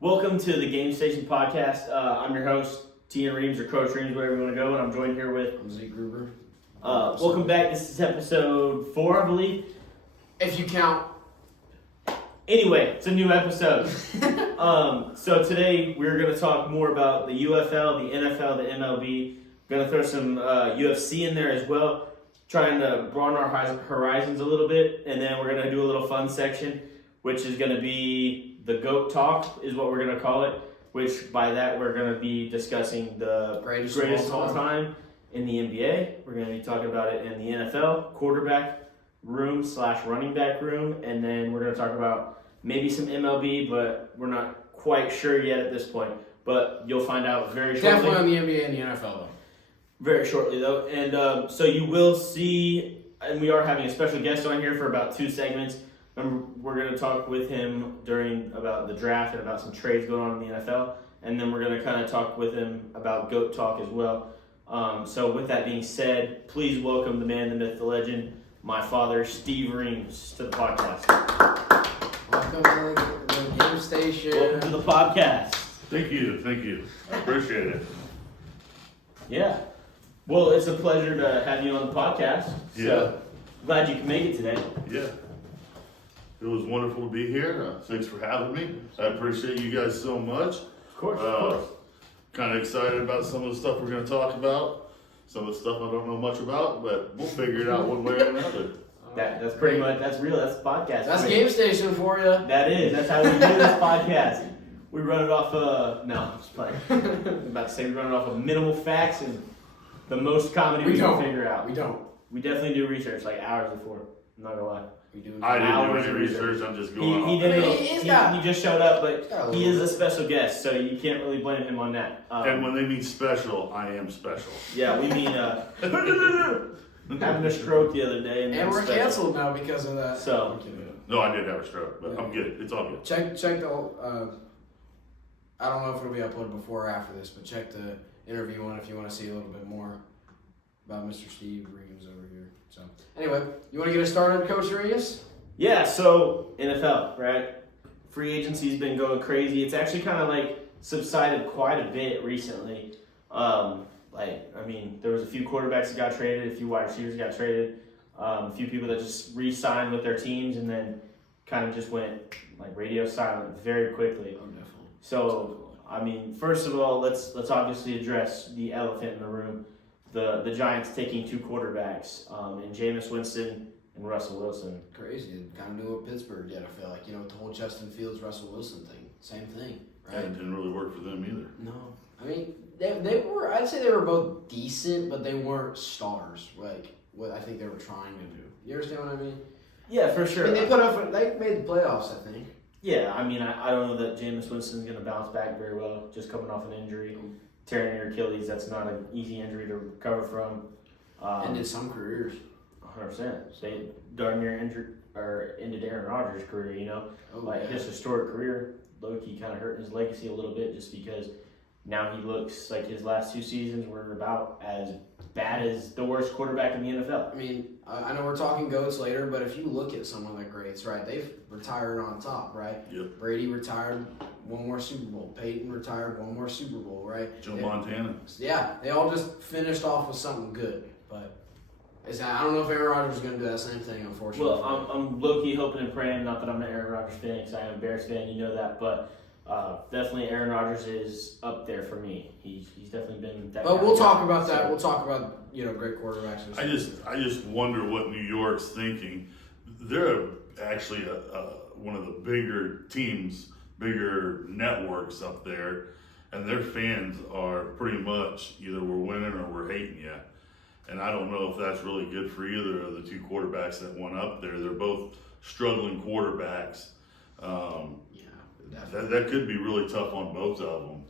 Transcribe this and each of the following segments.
Welcome to the Game Station Podcast. I'm your host, Tian Reams, or Coach Reams, wherever you want to go, and I'm joined here with... I'm Zeke Gruber. Welcome back. This is episode 4, I believe. If you count. Anyway, it's a new episode. So today we're going to talk more about the UFL, the NFL, the MLB. Going to throw some UFC in there as well, trying to broaden our horizons a little bit, and then we're going to do a little fun section, which is going to be the GOAT Talk, is what we're going to call it, which by that we're going to be discussing the greatest of all time in the NBA. We're going to be talking about it in the NFL, quarterback room / running back room, and then we're going to talk about maybe some MLB, but we're not quite sure yet at this point. But you'll find out very shortly. Definitely on the NBA and the NFL, though. Very shortly, though. And so you will see, and we are having a special guest on here for about 2 segments. We're going to talk with him during about the draft and about some trades going on in the NFL. And then we're going to kind of talk with him about GOAT Talk as well. So with that being said, please welcome the man, the myth, the legend, my father, Steve Reams, to the podcast. Welcome to the Game Station. Welcome to the podcast. Thank you. I appreciate it. Yeah. Well, it's a pleasure to have you on the podcast. Yeah. So glad you could make it today. Yeah. It was wonderful to be here. Thanks for having me. I appreciate you guys so much. Of course. Kind of excited about some of the stuff we're going to talk about. Some of the stuff I don't know much about, but we'll figure it out one way or another. That's pretty much, that's real, that's the podcast. That's Game Station for you. That is, that's how we do this podcast. We run it off no, I'm just playing. I'm about to say we run it off of minimal facts and the most comedy we can figure out. We don't. We definitely do research, like hours before. I'm not gonna lie. We do. I didn't do Hours any of research. I'm just going He off. didn't. He just showed up, but he is a bit. special guest, so you can't really blame him on that. And when they mean special, I am special. Yeah, we mean having a stroke the other day, And we're special. canceled now because of that. So No, I did have a stroke, but I'm good. It's all good. Check the. I don't know if it'll be uploaded before or after this, but check the interview one if you want to see a little bit more about Mr. Steve Reams over here. So anyway, you want to get us started, Coach Reams? yeah, so NFL, right? Free agency's been going crazy. It's actually kind of like subsided quite a bit recently. There was a few quarterbacks that got traded, a few wide receivers got traded, a few people that just re-signed with their teams and then kind of just went like radio silent very quickly. Oh, definitely. So, first of all, let's obviously address the elephant in the room. The Giants taking 2 quarterbacks, in Jameis Winston and Russell Wilson. Crazy. Kind of knew what Pittsburgh did, I feel like. The whole Justin Fields, Russell Wilson thing. Same thing, right? It didn't really work for them either. No. They were, I'd say they were both decent, but they weren't stars, like what I think they were trying to do. You understand what I mean? Yeah, for sure. They made the playoffs, I think. Yeah, I don't know that Jameis Winston's going to bounce back very well, just coming off an injury. Tearing your Achilles, that's not an easy injury to recover from. Ended some careers. 100%. They darn near ended Aaron Rodgers' career, his historic career. Low-key kind of hurt his legacy a little bit just because now he looks like his last 2 seasons were about as bad as the worst quarterback in the NFL. I know we're talking GOATs later, but if you look at some of the greats, right, they've retired on top, right? Yep. Brady retired, 1 more Super Bowl. Peyton retired, 1 more Super Bowl, right? Joe Montana. Yeah, they all just finished off with something good, but I don't know if Aaron Rodgers is going to do that same thing, unfortunately. Well, I'm low-key hoping and praying, not that I'm an Aaron Rodgers fan because I am a Bears fan, you know that, but definitely Aaron Rodgers is up there for me. He's definitely been that guy. But we'll talk about that. We'll talk about, great quarterbacks. I just wonder what New York's thinking. They're actually one of the bigger teams, bigger networks up there, and their fans are pretty much either we're winning or we're hating you. And I don't know if that's really good for either of the 2 quarterbacks that went up there. They're both struggling quarterbacks. That could be really tough on both of them.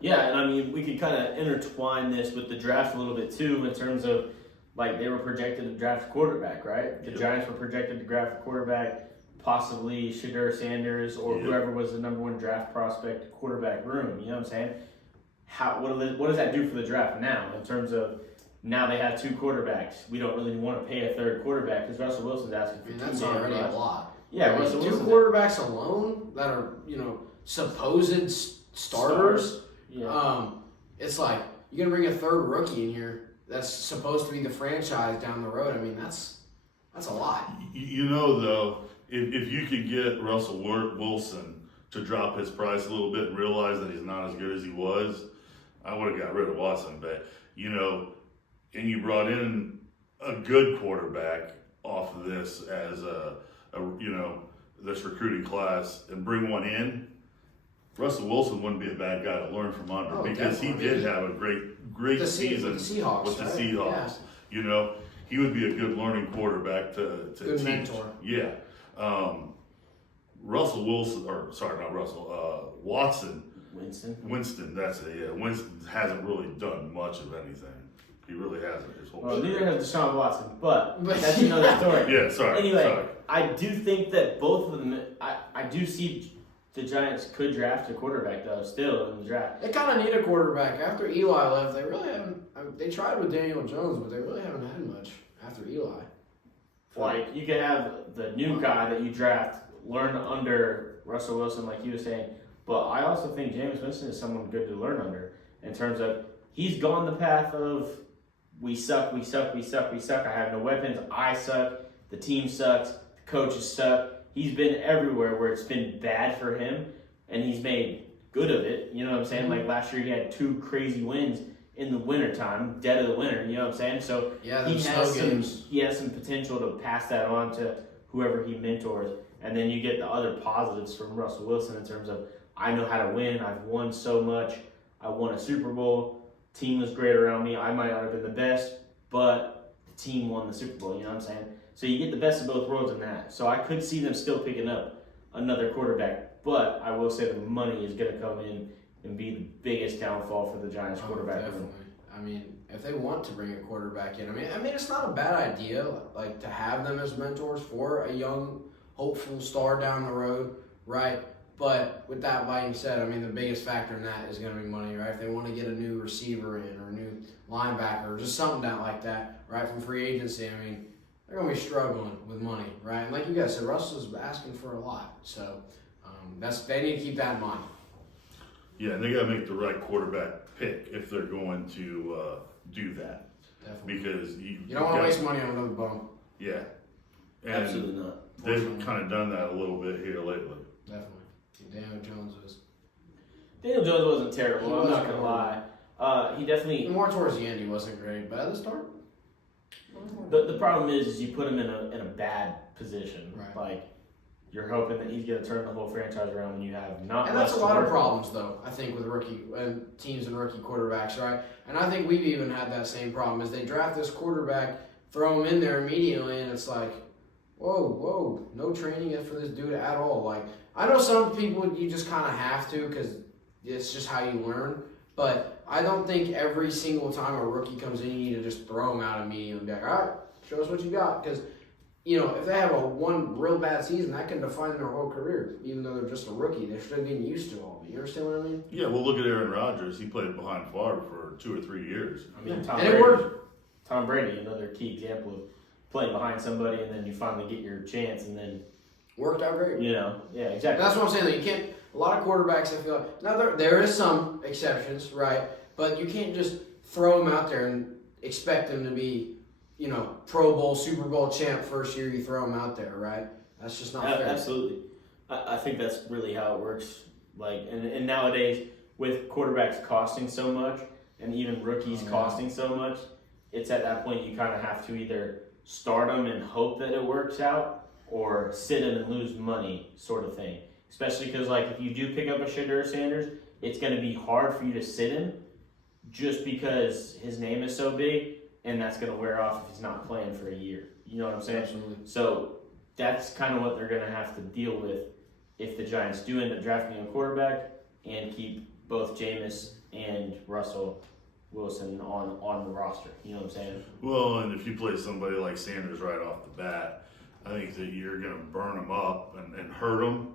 Yeah, and we could kind of intertwine this with the draft a little bit too, in terms of they were projected to draft a quarterback, right? The Giants were projected to draft a quarterback, possibly Shedeur Sanders or whoever was the number 1 draft prospect quarterback room. You know what I'm saying? What does that do for the draft now in terms of now they have 2 quarterbacks? We don't really want to pay a 3rd quarterback because Russell Wilson's asking for that's already a lot. Yeah, I mean, Russell two Wilson. quarterbacks alone that are supposed starters. Yeah. It's like you're gonna bring a third rookie in here that's supposed to be the franchise down the road. I mean, that's a lot. Though, if you could get Russell Wilson to drop his price a little bit and realize that he's not as good as he was, I would have got rid of Watson. But and you brought in a good quarterback off of this as this recruiting class and bring one in. Russell Wilson wouldn't be a bad guy to learn from under because he did have a great season with the Seahawks. with the right? Seahawks. Yeah. He would be a good learning quarterback to Good teach. mentor. Yeah. Russell Wilson, or sorry, not Russell, Watson. Winston, that's it. Yeah, Winston hasn't really done much of anything. He really hasn't his whole. Well, neither has Deshaun Watson, but that's another story. Yeah, sorry. Anyway, sorry. I do think that both of them. I do see the Giants could draft a quarterback though, still in the draft. They kind of need a quarterback. After Eli left, they really haven't. They tried with Daniel Jones, but they really haven't had much after Eli. Like you could have the new guy that you draft learn under Russell Wilson, like you were saying. But I also think Jameis Winston is someone good to learn under in terms of he's gone the path of we suck. I have no weapons. I suck. The team sucks. The coaches suck. He's been everywhere where it's been bad for him, and he's made good of it. You know what I'm saying? Like last year, he had 2 crazy wins in the wintertime, dead of the winter. You know what I'm saying? So Yeah, he those has snow some. games. He has some potential to pass that on to whoever he mentors, and then you get the other positives from Russell Wilson in terms of I know how to win. I've won so much. I won a Super Bowl. Team was great around me. I might not have been the best, but the team won the Super Bowl. You know what I'm saying? So you get the best of both worlds in that. So I could see them still picking up another quarterback, but I will say the money is going to come in and be the biggest downfall for the Giants quarterback. Definitely. I mean, if they want to bring a quarterback in, I mean, it's not a bad idea, like to have them as mentors for a young, hopeful star down the road, right? But with that being said, I mean, the biggest factor in that is going to be money, right? If they want to get a new receiver in or a new linebacker or just something down like that, right, from free agency, I mean, they're going to be struggling with money, right? And like you guys said, Russell's asking for a lot. So they need to keep that in mind. Yeah, and they got to make the right quarterback pick if they're going to do that. Definitely. Because you don't want to waste money on another bum. Yeah. And Absolutely not. they've kind of done that a little bit here lately. Definitely. Daniel Jones was. Daniel Jones wasn't terrible. He I'm not wasn't going to lie. He definitely. More towards the end, he wasn't great, but at the start. The problem is you put him in a bad position. Right. Like you're hoping that he's going to turn the whole franchise around when you have not. And that's a much lot to of work problems, though, I think, with rookie teams and rookie quarterbacks, right? And I think we've even had that same problem. Is they draft this quarterback, throw him in there immediately, and it's like, whoa, no training for this dude at all. Like, I know some people you just kind of have to because it's just how you learn. But I don't think every single time a rookie comes in, you need to just throw him out immediately and be like, all right, show us what you got. Because, if they have one real bad season, that can define their whole career. Even though they're just a rookie, they're still getting used to all of it. You understand what I mean? Yeah, well, look at Aaron Rodgers. He played behind Favre for 2 or 3 years. I mean, And it worked. Tom Brady, another key example of playing behind somebody and then you finally get your chance and then Worked out great. yeah, And exactly. that's what I'm saying. Though. You can't. A lot of quarterbacks, I feel like. Now there is some exceptions, right? But you can't just throw them out there and expect them to be, Pro Bowl, Super Bowl champ first year you throw them out there, right? That's just not fair. Absolutely. I think that's really how it works. Like, and nowadays with quarterbacks costing so much and even rookies costing so much, it's at that point you kind of have to either start them and hope that it works out or sit them and lose money sort of thing. Especially because, like, if you do pick up a Shedeur Sanders, it's going to be hard for you to sit him just because his name is so big, and that's going to wear off if he's not playing for a year. You know what I'm saying? Absolutely. So that's kind of what they're going to have to deal with if the Giants do end up drafting a quarterback and keep both Jameis and Russell Wilson on the roster. You know what I'm saying? Well, and if you play somebody like Sanders right off the bat, I think that you're going to burn them up and hurt them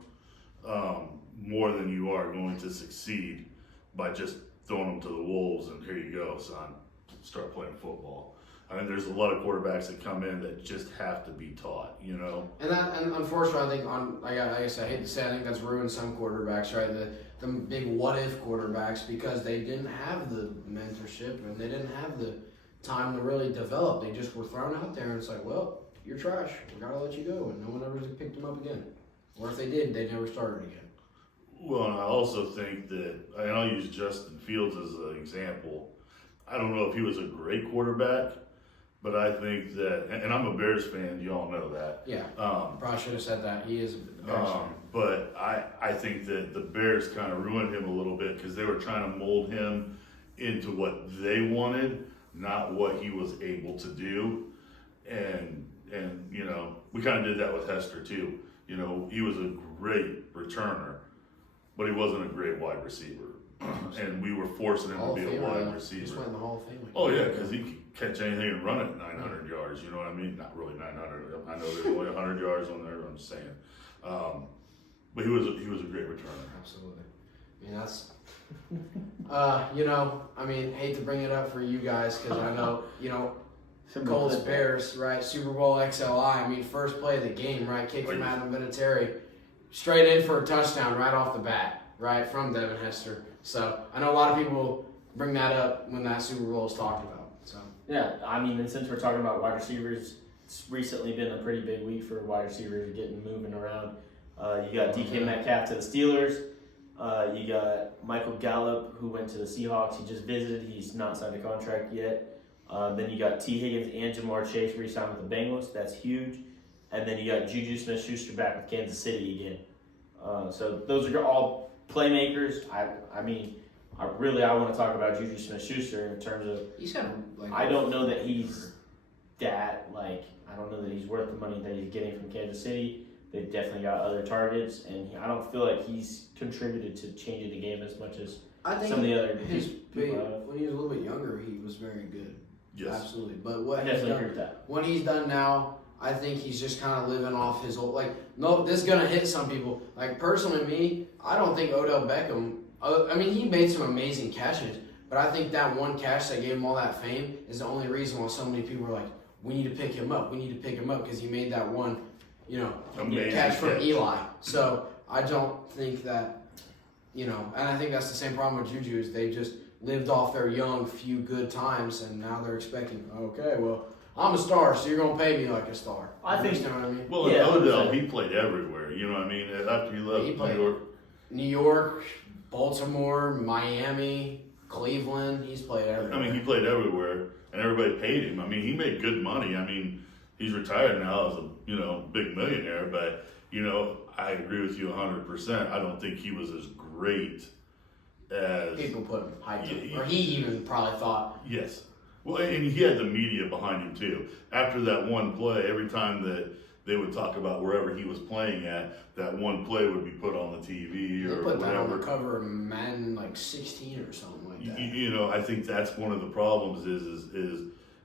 more than you are going to succeed by just throwing them to the wolves and here you go, son, start playing football. I mean, there's a lot of quarterbacks that come in that just have to be taught, you know. And unfortunately, I think like I said, I hate to say, I think that's ruined some quarterbacks, right? The big what if quarterbacks, because they didn't have the mentorship and they didn't have the time to really develop. They just were thrown out there, and it's like, well, you're trash. We gotta let you go, and no one ever picked them up again. Or if they did, they never started again. Well, and I also think that, and I'll use Justin Fields as an example. I don't know if he was a great quarterback, but I think that, and I'm a Bears fan, you all know that. Yeah, probably should have said that. He is a Bears fan. But I think that the Bears kind of ruined him a little bit because they were trying to mold him into what they wanted, not what he was able to do. And you know, we kind of did that with Hester too. You know, he was a great returner, but he wasn't a great wide receiver. And we were forcing him to be a wide receiver. He just went in the Hall of Fame. Oh yeah, because he could catch anything and run it 900 yards. You know what I mean? Not really 900. I know there's only 100 yards on there. I'm just saying. But he was a great returner. Absolutely. I mean, that's. You know, I mean, hate to bring it up for you guys because I know, you know, Colts Bears, right? Super Bowl XLI. I mean, first play of the game, right? Kick from Adam Vinatieri, straight in for a touchdown right off the bat, right from Devin Hester. So I know a lot of people bring that up when that Super Bowl is talked about. So Yeah, I mean, and since we're talking about wide receivers, it's recently been a pretty big week for wide receivers getting moving around. You got DK Metcalf to the Steelers. You got Michael Gallup, who went to the Seahawks. He just visited. He's not signed a contract yet. Then you got T. Higgins and Jamar Chase re-signed with the Bengals. That's huge. And then you got Juju Smith-Schuster back with Kansas City again. So those are all playmakers. I mean, I want to talk about Juju Smith-Schuster in terms of he's kind of like. I don't know that he's that I don't know that he's worth the money that he's getting from Kansas City. They've definitely got other targets, and I don't feel like he's contributed to changing the game as much as I think some of the other people have. When he was a little bit younger, he was very good. Yes. Absolutely. But what I he's definitely done, agree with that. what he's done now, I think he's just kind of living off his old. No, this is gonna hit some people. Like personally, me, I don't think Odell Beckham. I mean, he made some amazing catches, but I think that one catch that gave him all that fame is the only reason why so many people are like, "We need to pick him up. We need to pick him up," because he made that one, Amazing catch from catch. Eli. So I don't think that, and I think that's the same problem with Juju is they just lived off their young few good times, and now they're expecting, okay, well, I'm a star, so you're gonna pay me like a star. I think- You know what I mean? Well, Yeah, and Odell, 100%. he played everywhere. You know what I mean? After he left He played- New York. New York, Baltimore, Miami, Cleveland. He's played everywhere. I mean, he played everywhere, and everybody paid him. I mean, he made good money. I mean, he's retired now as a big millionaire. But I agree with you 100%. I don't think he was as great as People put him hyped Yeah, up. Or he even probably thought, yes. Well, and he had the media behind him too. After that one play, every time that they would talk about wherever he was playing at, that one play would be put on the TV they or put that on whatever. the cover of Madden 16 or something like that. I think that's one of the problems is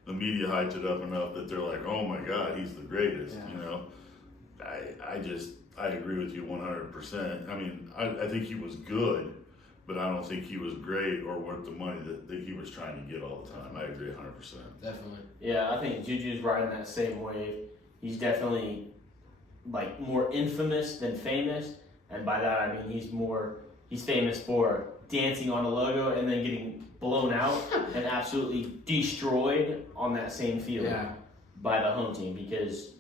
the media hyped it up enough that they're like, oh my God, he's the greatest. Yeah. I agree with you 100%. I mean, I think he was good, but I don't think he was great or worth the money that he was trying to get all the time. I agree 100%. Definitely. Yeah, I think Juju's riding that same wave. He's definitely more infamous than famous, and by that I mean he's famous for dancing on a logo and then getting blown out and absolutely destroyed on that same field Yeah. by the home team because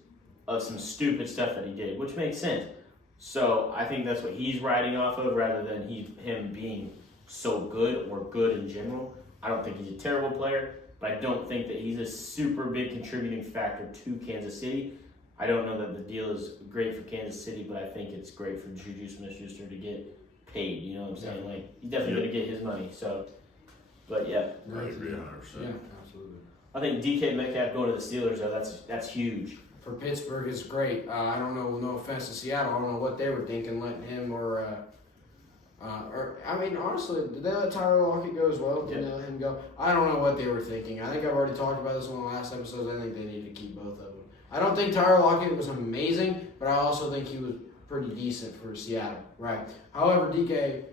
of some stupid stuff that he did, which makes sense. So I think that's what he's riding off of rather than him being so good or good in general. I don't think he's a terrible player, but I don't think that he's a super big contributing factor to Kansas City. I don't know that the deal is great for Kansas City, but I think it's great for Juju Smith-Schuster to get paid. You know what I'm saying? He's definitely going to get his money. So, but yeah, I agree 100%. Yeah, absolutely. I think DK Metcalf going to the Steelers though, that's huge. For Pittsburgh is great. I don't know. No offense to Seattle. I don't know what they were thinking letting him honestly, did they let Tyler Lockett go as well? Did they let him go? I don't know what they were thinking. I think I've already talked about this on the last episodes. I think they need to keep both of them. I don't think Tyler Lockett was amazing, but I also think he was pretty decent for Seattle. Right. However, DK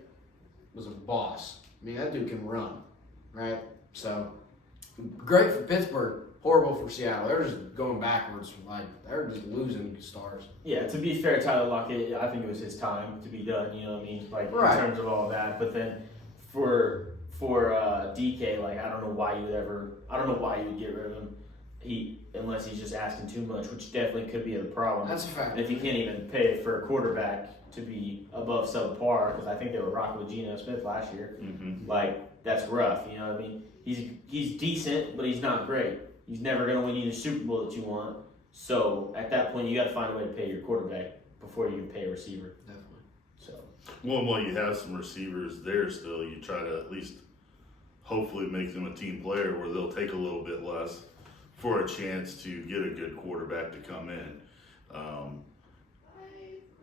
was a boss. I mean, that dude can run. Right. So great for Pittsburgh. horrible for Seattle. They're just going backwards. Like they're just losing stars. Yeah, to be fair, Tyler Lockett, I think it was his time to be done. You know what I mean? Like Right. in terms of all that. But then for DK, like I don't know why you would get rid of him. Unless he's just asking too much, which definitely could be the problem. That's a fact. And if you can't even pay for a quarterback to be above subpar, because I think they were rocking with Geno Smith last year, like that's rough. You know what I mean? He's decent, but he's not great. He's never going to win you the Super Bowl that you want. So at that point, you got to find a way to pay your quarterback before you can pay a receiver. Definitely. So Well, while you have some receivers there still, you try to at least hopefully make them a team player where they'll take a little bit less for a chance to get a good quarterback to come in.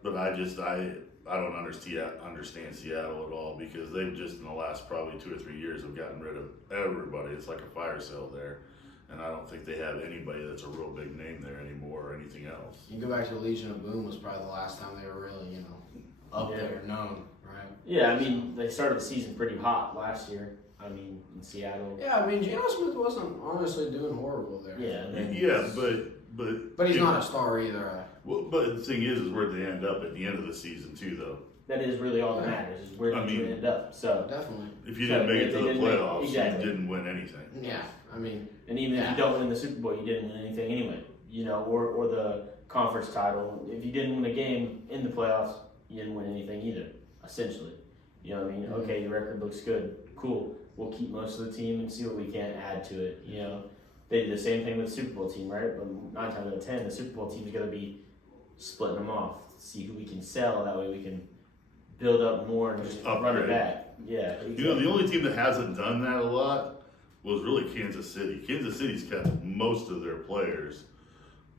But I don't understand Seattle at all because they've just in the last probably 2 or 3 years have gotten rid of everybody. It's like a fire sale there. And I don't think they have anybody that's a real big name there anymore or anything else. You go back to the Legion of Boom was probably the last time they were really, up there, known, right? yeah, I mean they started the season pretty hot last year. I mean in Seattle. Yeah, I mean Geno Smith wasn't honestly doing horrible there. Yeah, and then Yeah, but But he's not a star either. Well, but the thing is where they end up at the end of the season too, though. that is really all that matters is where I you mean- end up. So Definitely. If you So, didn't make if it they to the didn't make- playoffs, exactly. you didn't win anything. Yeah, I mean, and even if Yeah. you don't win the Super Bowl, you didn't win anything anyway. Or the conference title. If you didn't win a game in the playoffs, you didn't win anything either. Essentially, you know what I mean? Mhm. Okay, your record looks good. Cool. We'll keep most of the team and see what we can add to it. You know, they did the same thing with the Super Bowl team, right? But 9 times out of 10, the Super Bowl team is going to be splitting them off. See who we can sell. That way we can build up more and just run it Upgrade. back. Yeah. You know, the only team that hasn't done that a lot was really Kansas City. Kansas City's kept most of their players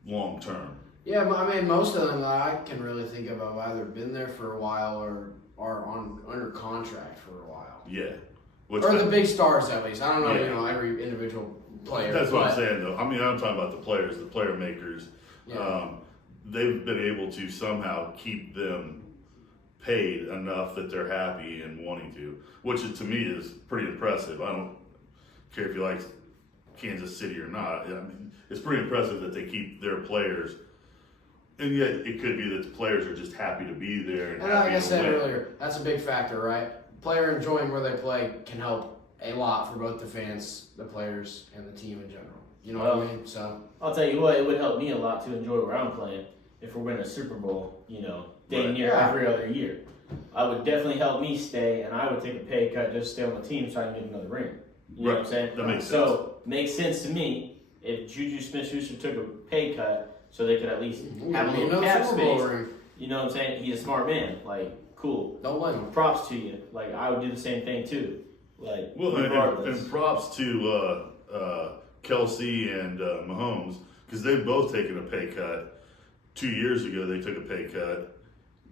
long term. yeah, I mean, most of them that I can really think of have either been there for a while or are under contract for a while. Yeah. Which Or the big stars, at least. I don't know, Yeah. every individual player. that's what I'm but- saying, though. I mean, I'm talking about the players, the player makers. Yeah. They've been able to somehow keep them paid enough that they're happy and wanting to, which to me is pretty impressive. I don't care if you like Kansas City or not. I mean, it's pretty impressive that they keep their players, and yet it could be that the players are just happy to be there and And happy like I to said win. earlier, that's a big factor, right? Player enjoying where they play can help a lot for both the fans, the players, and the team in general. You know what I mean? So I'll tell you what, it would help me a lot to enjoy where I'm playing if we're winning a Super Bowl, day Right. near Yeah. every other year. I would definitely help me stay, and I would take a pay cut just to stay on the team so I can get another ring. You know what I'm Right. saying? That makes sense. So, makes sense to me if Juju Smith-Schuster took a pay cut so they could at least have a little another cap Super Bowl space. ring. You know what I'm saying? He's a smart man. Like, cool. Don't blame him. Props to you. Like, I would do the same thing too. Like, Well, regardless. and props to Kelsey and Mahomes because they've both taken a pay cut. 2 years ago, they took a pay cut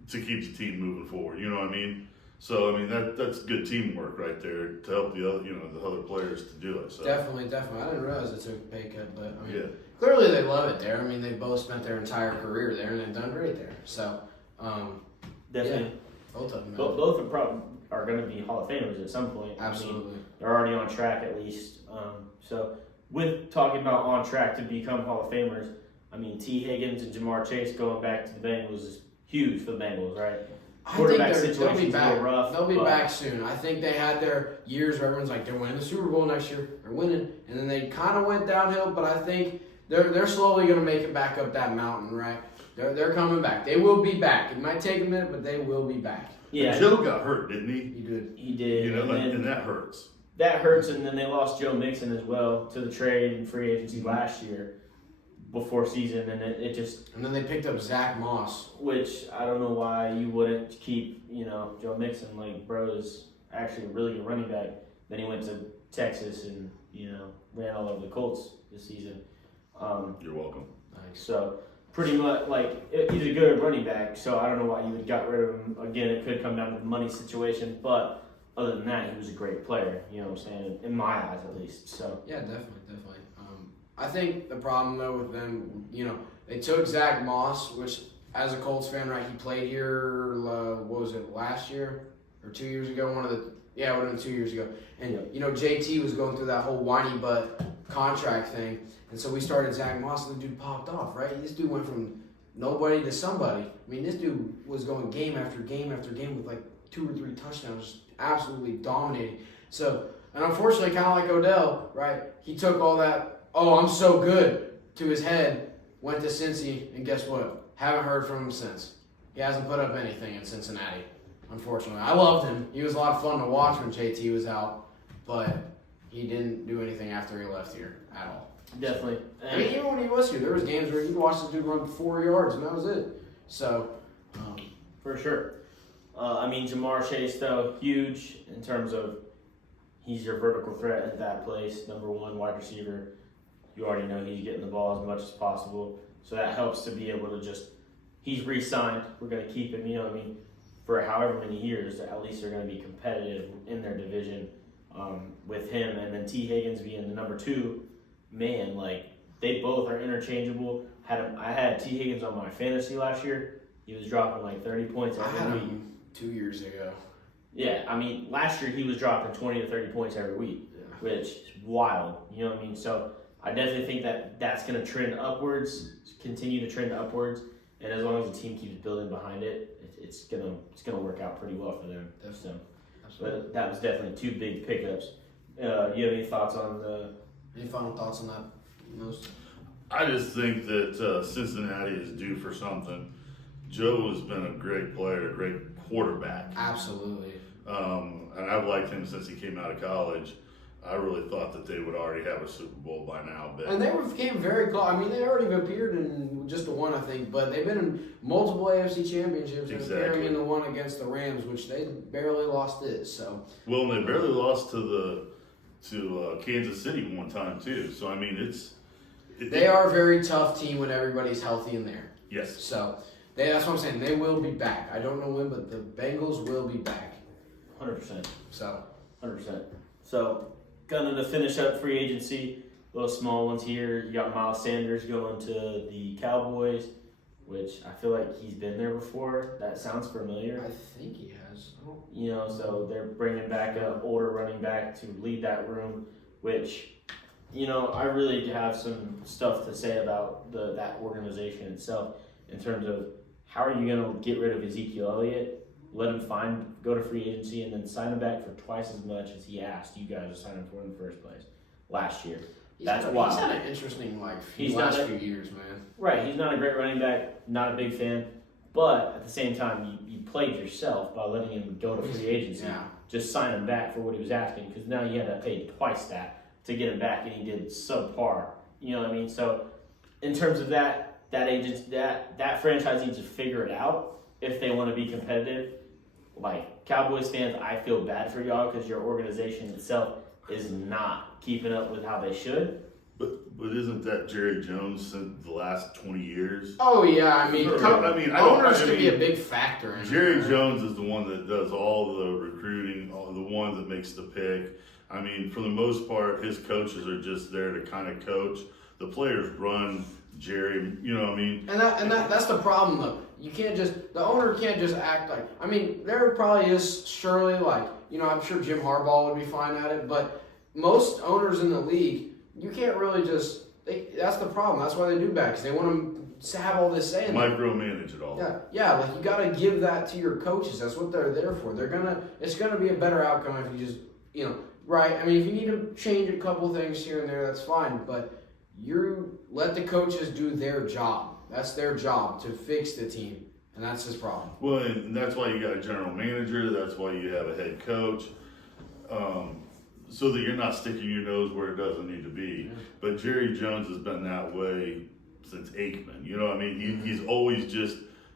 to keep the team moving forward. You know what I mean? So I mean that's good teamwork right there to help the other players to do it. So Definitely. I didn't realize they took a pay cut, but I mean, yeah, clearly they love it there. I mean, they both spent their entire career there and they've done great there. So, Definitely. both of them. Both are going to be Hall of Famers at some point. I mean, Absolutely. they're already on track at least. So with talking about on track to become Hall of Famers, I mean T. Higgins and Jamar Chase going back to the Bengals is huge for the Bengals, right? I think Quarterback they'll be situation's a back. little rough, They'll be but- back soon. I think they had their years where everyone's like, they're winning the Super Bowl next year. They're winning, and then they kind of went downhill. But I think they're slowly going to make it back up that mountain, right? They're coming back. They will be back. It might take a minute, but they will be back. Yeah, Joe got hurt, didn't he? You did. he did. You know, and then and that hurts. that hurts, and then they lost Joe Mixon as well to the trade and free agency last year before season, and it just, And then they picked up Zach Moss. which I don't know why you wouldn't keep, Joe Mixon. Like, bro is actually a really good running back. Then he went to Texas and, ran all over the Colts this season. You're welcome. Thanks. So pretty much, he's a good running back, so I don't know why you would got rid of him. Again, it could come down to the money situation, but other than that, he was a great player, you know what I'm saying, in my eyes at least. So, Yeah, definitely. I think the problem though with them, they took Zach Moss, which as a Colts fan, right, he played here. What was it last year? or 2 years ago. It would have been 2 years ago. And JT was going through that whole whiny butt contract thing, and so we started Zach Moss, and the dude popped off. Right, this dude went from nobody to somebody. I mean, this dude was going game after game after game with like 2 or 3 touchdowns, just absolutely dominating. So, and unfortunately, kind of like Odell, right? He took all that, oh, I'm so good, to his head, went to Cincy, and guess what? Haven't heard from him since. He hasn't put up anything in Cincinnati, unfortunately. I loved him. He was a lot of fun to watch when JT was out, but he didn't do anything after he left here at all. Definitely. I mean, even when he was here, there was games where you watched this dude run 4 yards, and that was it. So, for sure. I mean, Jamar Chase, though, huge in terms of he's your vertical threat at that place. Number 1 wide receiver. You already know he's getting the ball as much as possible. So that helps to be able to just, he's re-signed. We're going to keep him, for however many years. At least they're going to be competitive in their division with him. And then T. Higgins being the number 2. Man, they both are interchangeable. I had T. Higgins on my fantasy last year. He was dropping 30 points I every had week. him 2 years ago. Yeah, I mean, last year he was dropping 20 to 30 points every week, which is wild. You know what I mean? So I definitely think that's going to trend upwards, continue to trend upwards, and as long as the team keeps building behind it, it's gonna work out pretty well for them. Definitely. So, but that was definitely 2 big pickups. You have any thoughts on the? Any final thoughts on that? Most? I just think that Cincinnati is due for something. Joe has been a great player, a great quarterback. Absolutely. And I've liked him since he came out of college. I really thought that they would already have a Super Bowl by now. But And they became very close. I mean, they already appeared in just the one, I think, but they've been in multiple AFC championships. Exactly. And appearing in the one against the Rams, which they barely lost it. So. well, and they barely lost to Kansas City one time too. So I mean, They are a very tough team when everybody's healthy in there. Yes. So that's what I'm saying. They will be back. I don't know when, but the Bengals will be back. 100%. So. 100%. So, going to finish up free agency, little small ones here. You got Miles Sanders going to the Cowboys, which I feel like he's been there before. That sounds familiar. I think he has. So they're bringing back an older running back to lead that room, which, I really have some stuff to say about that organization itself in terms of how are you going to get rid of Ezekiel Elliott, let him go to free agency, and then sign him back for twice as much as he asked you guys to sign him for in the first place last year. That's wild. He's had an interesting He's last not few years, man. Right, he's not a great running back, not a big fan, but at the same time, you played yourself by letting him go to free agency. Yeah. Just sign him back for what he was asking, because now you had to pay twice that to get him back, and he did subpar. You know what I mean? So, in terms of that franchise needs to figure it out if they want to be competitive. Cowboys fans, I feel bad for y'all because your organization itself is not keeping up with how they should. But isn't that Jerry Jones since the last 20 years? Oh yeah, I mean, owners could be a big factor. Jerry Jones is the one that does all the recruiting, the one that makes the pick. I mean, for the most part, his coaches are just there to kind of coach. The players run Jerry, you know what I mean? And that's the problem though. The owner can't just act like, I mean, there probably is surely I'm sure Jim Harbaugh would be fine at it, but most owners in the league, you can't really that's the problem. That's why they do bad, because they want them to have all this say in it. Micromanage it all. Yeah, you got to give that to your coaches. That's what they're there for. It's gonna be a better outcome if you just, right? I mean, if you need to change a couple things here and there, that's fine, but you let the coaches do their job. That's their job, to fix the team, and that's his problem. Well, and that's why you got a general manager. That's why you have a head coach, so that you're not sticking your nose where it doesn't need to be. Yeah. But Jerry Jones has been that way since Aikman. You know what I mean? He's always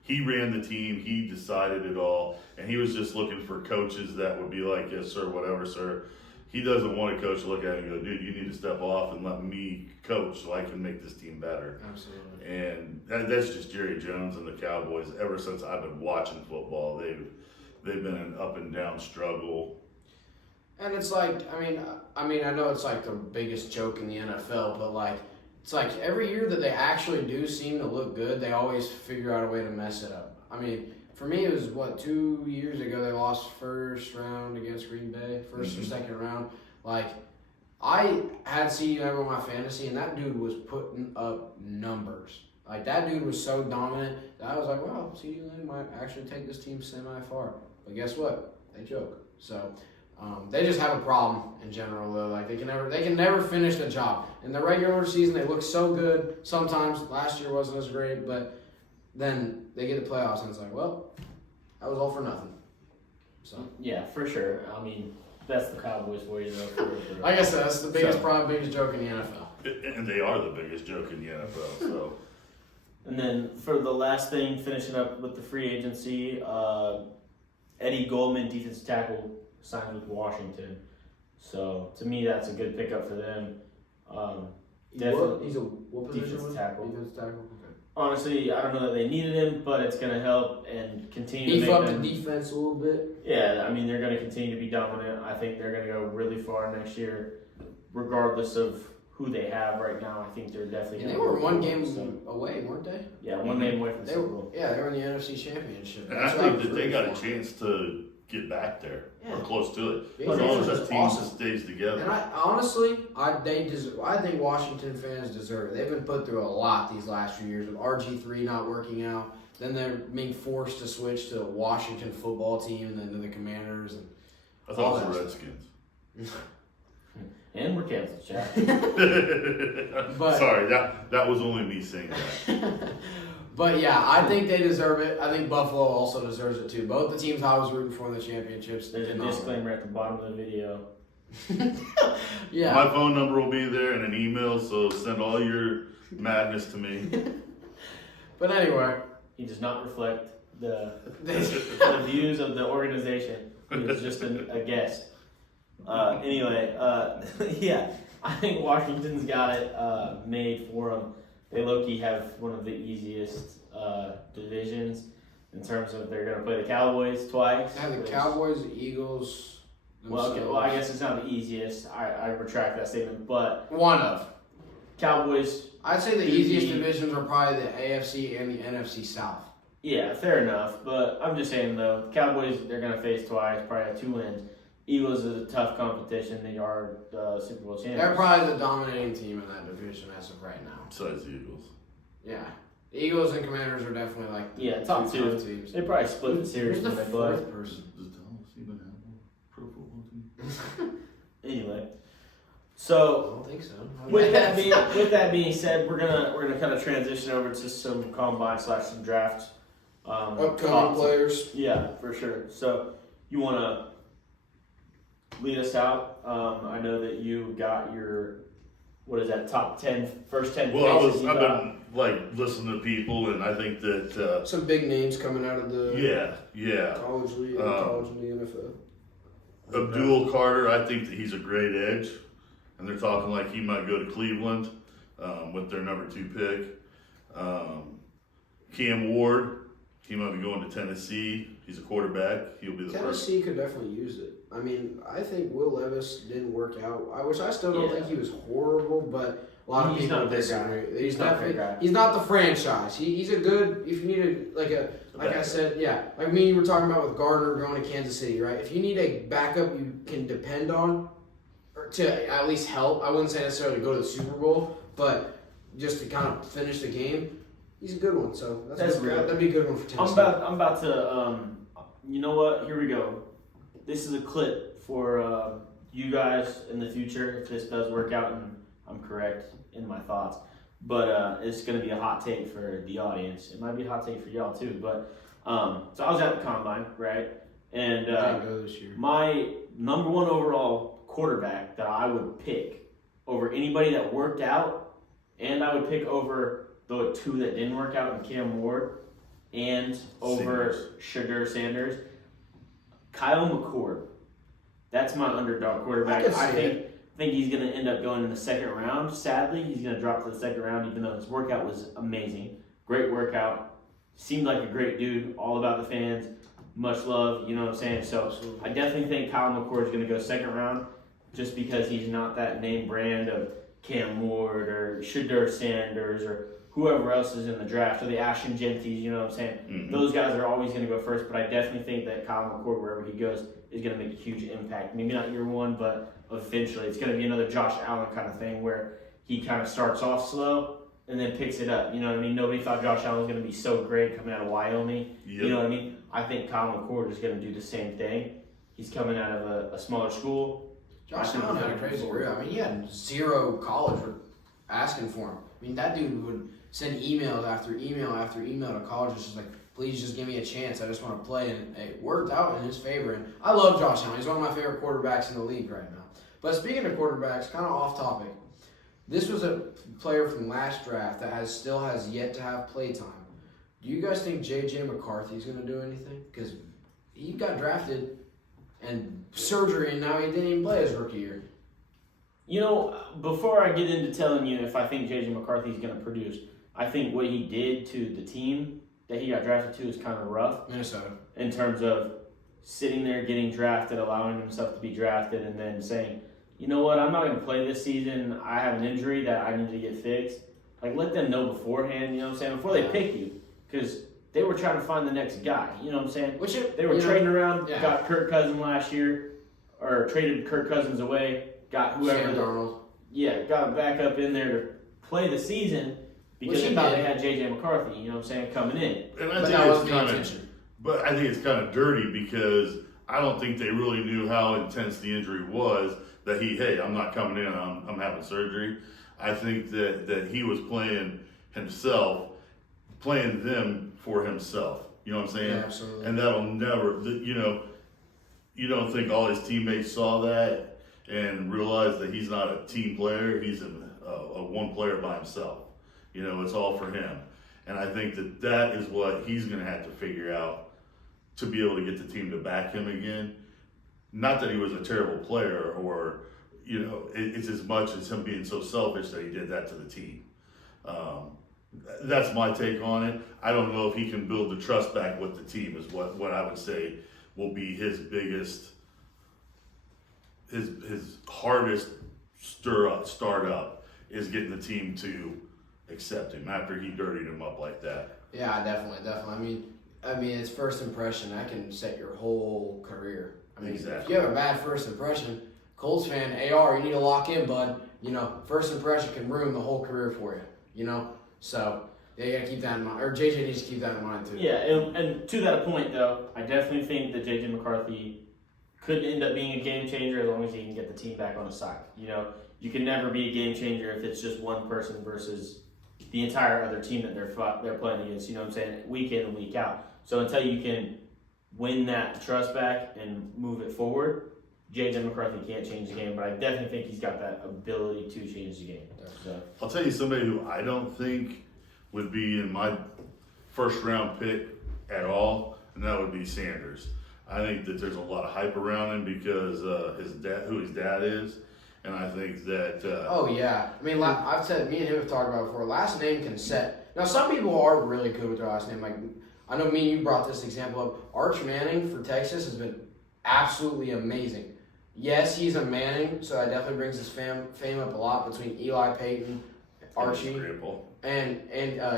he ran the team. He decided it all, and he was just looking for coaches that would be like, yes, sir, whatever, sir. He doesn't want a coach to look at it and go, dude, you need to step off and let me coach so I can make this team better. Absolutely. And that's just Jerry Jones and the Cowboys. Ever since I've been watching football, they've been an up and down struggle. And it's I know it's the biggest joke in the NFL, but it's every year that they actually do seem to look good, they always figure out a way to mess it up. I mean, for me, it was 2 years ago they lost first round against Green Bay, 1st or second round. Like, I had CeeDee Lamb on my fantasy, and that dude was putting up numbers. Like, that dude was so dominant that I was like, wow, CeeDee Lamb might actually take this team semi-far. But guess what? They choke. So, they just have a problem in general, though. Like, they can never finish the job. In the regular season, they look so good. Sometimes last year wasn't as great, but then they get the playoffs, and it's like, well, that was all for nothing. So, Yeah, for sure. I mean, that's the Cowboys for you, though. like I said, that's the biggest joke in the NFL. And they are the biggest joke in the NFL. So, And then for the last thing, finishing up with the free agency, Eddie Goldman, defensive tackle, signed with Washington. So to me, that's a good pickup for them. Definitely. He's a what position? Defensive tackle. Defensive tackle. Okay. Honestly, I don't know that they needed him, but it's going to help and continue to Beef make up them. the defense a little bit. Yeah, I mean, they're going to continue to be dominant. I think they're going to go really far next year, regardless of who they have right now. I think they're definitely. And they gonna were go one for it, game so. away, weren't they? Yeah, one game away from the They Super were. Bowl. Yeah, they were in the NFC Championship. and I That's what think was that they rooting got a for. chance to get back there or Yeah. close to it. Yeah, As long as that was team awesome. stays together. And I honestly, I think Washington fans deserve it. They've been put through a lot these last few years with RG3 not working out. Then they're being forced to switch to a Washington football team and then to the Commanders. And I thought it was the Redskins. And we're canceled, Jack. But- Sorry, that was only me saying that. But yeah, I think they deserve it. I think Buffalo also deserves it too. Both the teams I was rooting for in the championships. There's a did not. disclaimer at the bottom of the video. Yeah. My phone number will be there and an email, so send all your madness to me. But anyway, He does not reflect the views of the organization. He's just a guest. Anyway, yeah, I think Washington's got it made for them. They low-key have one of the easiest divisions in terms of they're going to play the Cowboys twice. they have the which- Cowboys, the Eagles. Well, okay, well, I guess it's not the easiest. I retract that statement. But One of. Cowboys, I'd say the Do easiest the- divisions are probably the AFC and the NFC South. yeah, fair enough. But I'm just saying, though, Cowboys, they're going to face twice, probably have 2 wins. Eagles is a tough competition. They are Super Bowl champions. They're probably the dominating team in that division as of right now. Besides the Eagles. Yeah. The Eagles and Commanders are definitely like Yeah, top two two. tough teams. They probably split the series Who's the when they play. fourth person? Does Dallas even have a pro football team? Anyway, I so don't think so. with that being said, we're gonna kind of transition over to some combine / some draft. Upcoming thoughts. players. Yeah, for sure. So you want to lead us out? I know that you got your top 10, first 10 Well, picks that you I've got. been like listening to people, and I think that Some big names coming out of the yeah. college league, Um, college and the NFL. Abdul Carter, I think that he's a great edge, and they're talking like he might go to Cleveland with their number 2 pick. Cam Ward, he might be going to Tennessee. He's a quarterback. He'll be the first. Tennessee could definitely use it. I mean, I think Will Levis didn't work out. I still don't Yeah. think he was horrible, but a lot of He's people not their disagree. guy. He's He's not their definitely guy. he's not the franchise. He's a good if you need like I said, yeah. Like me, you were talking about with Gardner going to Kansas City, right? If you need a backup you can depend on or to at least help, I wouldn't say necessarily go to the Super Bowl, but just to kind of finish the game, he's a good one. So That's good. real. That'd be a good one for Tennessee. I'm about to. You know what? Here we go. This is a clip for you guys in the future if this does work out and I'm correct in my thoughts. But it's going to be a hot take for the audience. It might be a hot take for y'all too. But so I was at the combine, right? And Didn't go this year. my number 1 overall quarterback that I would pick over anybody that worked out, and I would pick over the 2 that didn't work out in Cam Ward and over Shadur Sanders, Kyle McCord. That's my underdog quarterback. I can see think he's going to end up going in the second round. Sadly, he's going to drop to the second round, even though his workout was amazing. Great workout. Seemed like a great dude. All about the fans. Much love. You know what I'm saying? So I definitely think Kyle McCord is going to go second round just because he's not that name brand of Cam Ward or Shadur Sanders or whoever else is in the draft, or the Ashton Genties, you know what I'm saying? Mhm. Those guys are always going to go first, but I definitely think that Kyle McCord, wherever he goes, is going to make a huge impact. Maybe not year one, but eventually. It's going to be another Josh Allen kind of thing where he kind of starts off slow and then picks it up. You know what I mean? Nobody thought Josh Allen was going to be so great coming out of Wyoming. Yep. You know what I mean? I think Kyle McCord is going to do the same thing. He's coming out of a smaller school. Josh Allen had a crazy career. I mean, he had 0 college asking for him. I mean, that dude would send email after email after email to colleges just like, please just give me a chance. I just want to play. And it worked out in his favor. And I love Josh Allen. He's one of my favorite quarterbacks in the league right now. But speaking of quarterbacks, kind of off topic, this was a player from last draft that still has yet to have play time. Do you guys think J.J. McCarthy is going to do anything? Because he got drafted and surgery, and now he didn't even play his rookie year. You know, before I get into telling you if I think J.J. McCarthy is going to produce, I think what he did to the team that he got drafted to is kind of rough. Minnesota. In terms of sitting there, getting drafted, allowing himself to be drafted, and then saying, you know what, I'm not going to play this season. I have an injury that I need to get fixed. Like, let them know beforehand, you know what I'm saying, before they pick you. Because they were trying to find the next guy, you know what I'm saying? They were trading around, got Kirk Cousins last year, or traded Kirk Cousins away, got whoever. Sam Darnold. Yeah, got back up in there to play the season because they thought they had J.J. McCarthy, you know what I'm saying, coming in. And I think it's kind of dirty because I don't think they really knew how intense the injury was. That I'm not coming in, I'm having surgery. I think that he was playing himself, playing them for himself. You know what I'm saying? Yeah, absolutely. And that'll never, you don't think all his teammates saw that and realized that he's not a team player. He's a one player by himself. You know, it's all for him. And I think that is what he's going to have to figure out to be able to get the team to back him again. Not that he was a terrible player or, it's as much as him being so selfish that he did that to the team. That's my take on it. I don't know if he can build the trust back with the team is what I would say will be his biggest, his hardest start up is getting the team to accept him after he dirtied him up like that. Yeah, definitely. I mean, it's first impression. That can set your whole career. I mean, exactly. If you have a bad first impression, Colts fan, AR, you need to lock in, bud. First impression can ruin the whole career for you. So you got to keep that in mind. Or JJ needs to keep that in mind too. Yeah, and to that point though, I definitely think that J.J. McCarthy could end up being a game changer as long as he can get the team back on his side. You can never be a game changer if it's just one person versus the entire other team that they're playing against. You know what I'm saying? Week in and week out. So until you can win that trust back and move it forward, J.J. McCarthy can't change the game, but I definitely think he's got that ability to change the game. So. I'll tell you somebody who I don't think would be in my first round pick at all, and that would be Sanders. I think that there's a lot of hype around him because his dad is, and I think that. Oh yeah, I mean, I've said me and him have talked about it before. Last name can set. Now some people are really good with their last name. Like I know me and you brought this example up. Arch Manning for Texas has been absolutely amazing. Yes, he's a Manning, so that definitely brings his fame up a lot between Eli Payton, Archie, and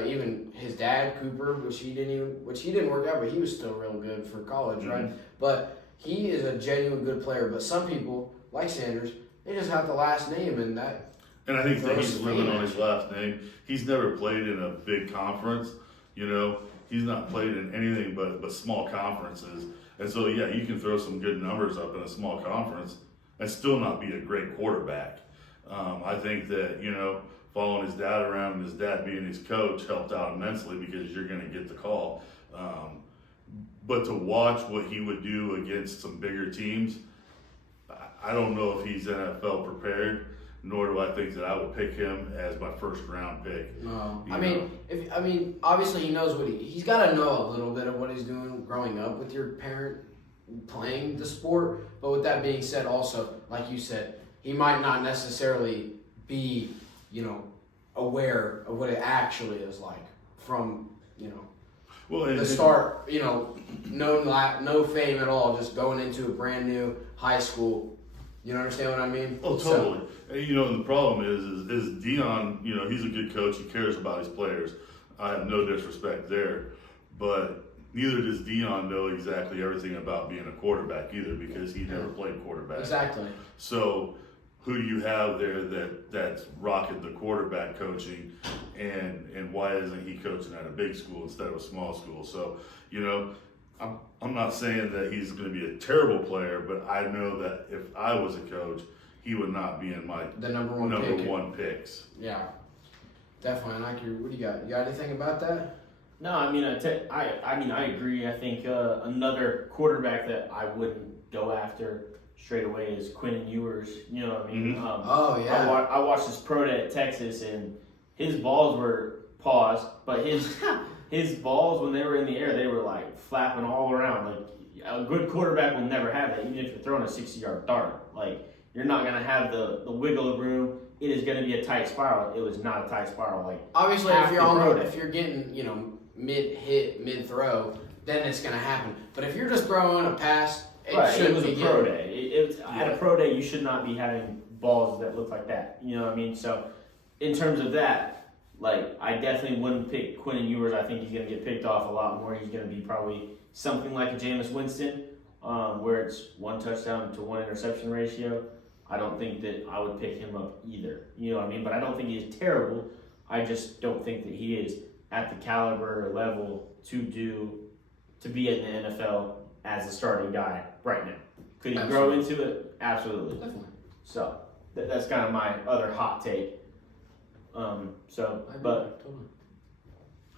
even his dad Cooper, which he didn't work out, but he was still real good for college, Mm-hmm. right? But he is a genuine good player. But some people, like Sanders, they just have the last name, and that. And I think that he's living on his last name. He's never played in a big conference, He's not played in anything but small conferences. And so, yeah, you can throw some good numbers up in a small conference and still not be a great quarterback. I think that, following his dad around and his dad being his coach helped out immensely because you're going to get the call. But to watch what he would do against some bigger teams, I don't know if he's NFL prepared, nor do I think that I would pick him as my first round pick. No, I mean, obviously he knows what he's got to know a little bit of what he's doing growing up with your parent playing the sport. But with that being said, also like you said, he might not necessarily be, aware of what it actually is like from, the start, no fame at all, just going into a brand new high school You understand what I mean? Oh, So- totally. And, you know, and the problem is Dion, you know, he's a good coach. He cares about his players. I have no disrespect there. But neither does Dion know exactly everything about being a quarterback either, because he never played quarterback. Exactly. So who do you have there that's rocking the quarterback coaching, and why isn't he coaching at a big school instead of a small school? So, you know, I'm not saying that he's going to be a terrible player, but I know that if I was a coach, he would not be in my The number one picks. Yeah. Definitely. And what do you got? You got anything about that? No, I mean, I agree. I think another quarterback that I wouldn't go after straight away is Quentin Ewers. You know what I mean? Mhm. Oh, yeah. I watched his pro day at Texas, and his balls were paused, but his balls when they were in the air, they were like flapping all around. Like a good quarterback will never have that, even if you're throwing a 60-yard dart. Like you're not gonna have the wiggle of room. It is gonna be a tight spiral. It was not a tight spiral. Like Obviously, half if you're the on pro the, day. if you're getting, you know, mid-hit, mid-throw, then it's going to happen. But if you're just throwing a pass, it Right, it shouldn't was be a pro getting- day. At a pro day, you should not be having balls that look like that. You know what I mean? So, in terms of that, like, I definitely wouldn't pick Quentin Ewers. I think he's going to get picked off a lot more. He's going to be probably something like a Jameis Winston, where it's 1 touchdown to 1 interception ratio. I don't think that I would pick him up either. You know what I mean? But I don't think he is terrible. I just don't think that he is at the caliber or level to be in the NFL as a starting guy right now. Could he grow into it? Absolutely. Definitely. So that's kind of my other hot take. But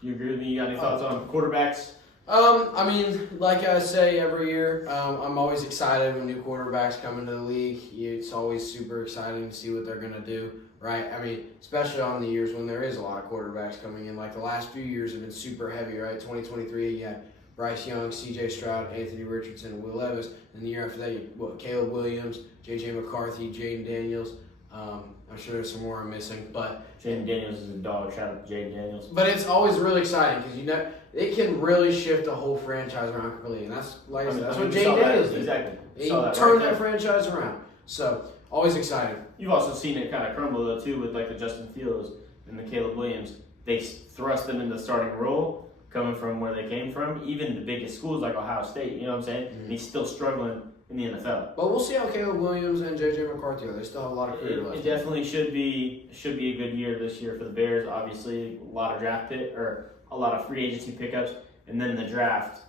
you agree with me? You got any thoughts on quarterbacks? I mean, like I say every year, I'm always excited when new quarterbacks come into the league. It's always super exciting to see what they're going to do, right? I mean, especially on the years when there is a lot of quarterbacks coming in. Like the last few years have been super heavy, right? 2023, you had Bryce Young, C.J. Stroud, Anthony Richardson, and Will Levis. And the year after that, Caleb Williams, J.J. McCarthy, Jaden Daniels. I'm sure there's some more I'm missing, but Jaden Daniels is a dog. Shout out to Jaden Daniels. But it's always really exciting because you know it can really shift a whole franchise around completely, and that's like I said, that's what we Jaden saw that. Daniels did. Exactly. He Saw that turned right that there. franchise around. So always exciting. You've also seen it kind of crumble though too with like the Justin Fields and the Caleb Williams. They thrust them into the starting role, coming from where they came from. Even the biggest schools like Ohio State, you know what I'm saying? And he's still struggling in the NFL. But we'll see how Caleb Williams and J.J. McCarthy are. They still have a lot of career It left. definitely should be a good year this year for the Bears. Obviously, a lot of draft pick or a lot of free agency pickups, and then the draft.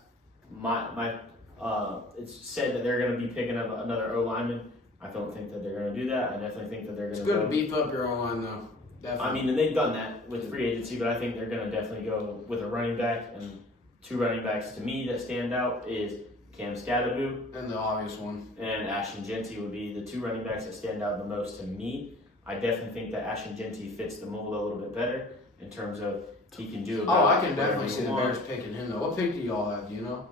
It's said that they're going to be picking up another O lineman. I don't think that they're going to do that. I definitely think that they're going It's to. good to beef up your O-line though. Definitely. I mean, and they've done that with free agency, but I think they're going to definitely go with a running back. And 2 running backs to me that stand out is Cam Scadaboo and the obvious one. and Ashton Genty would be the 2 running backs that stand out the most to me. I definitely think that Ashton Genty fits the mold a little bit better in terms of he can do. Oh, I about can whatever definitely you see the want. Bears picking him though. What pick do y'all have? Do you know?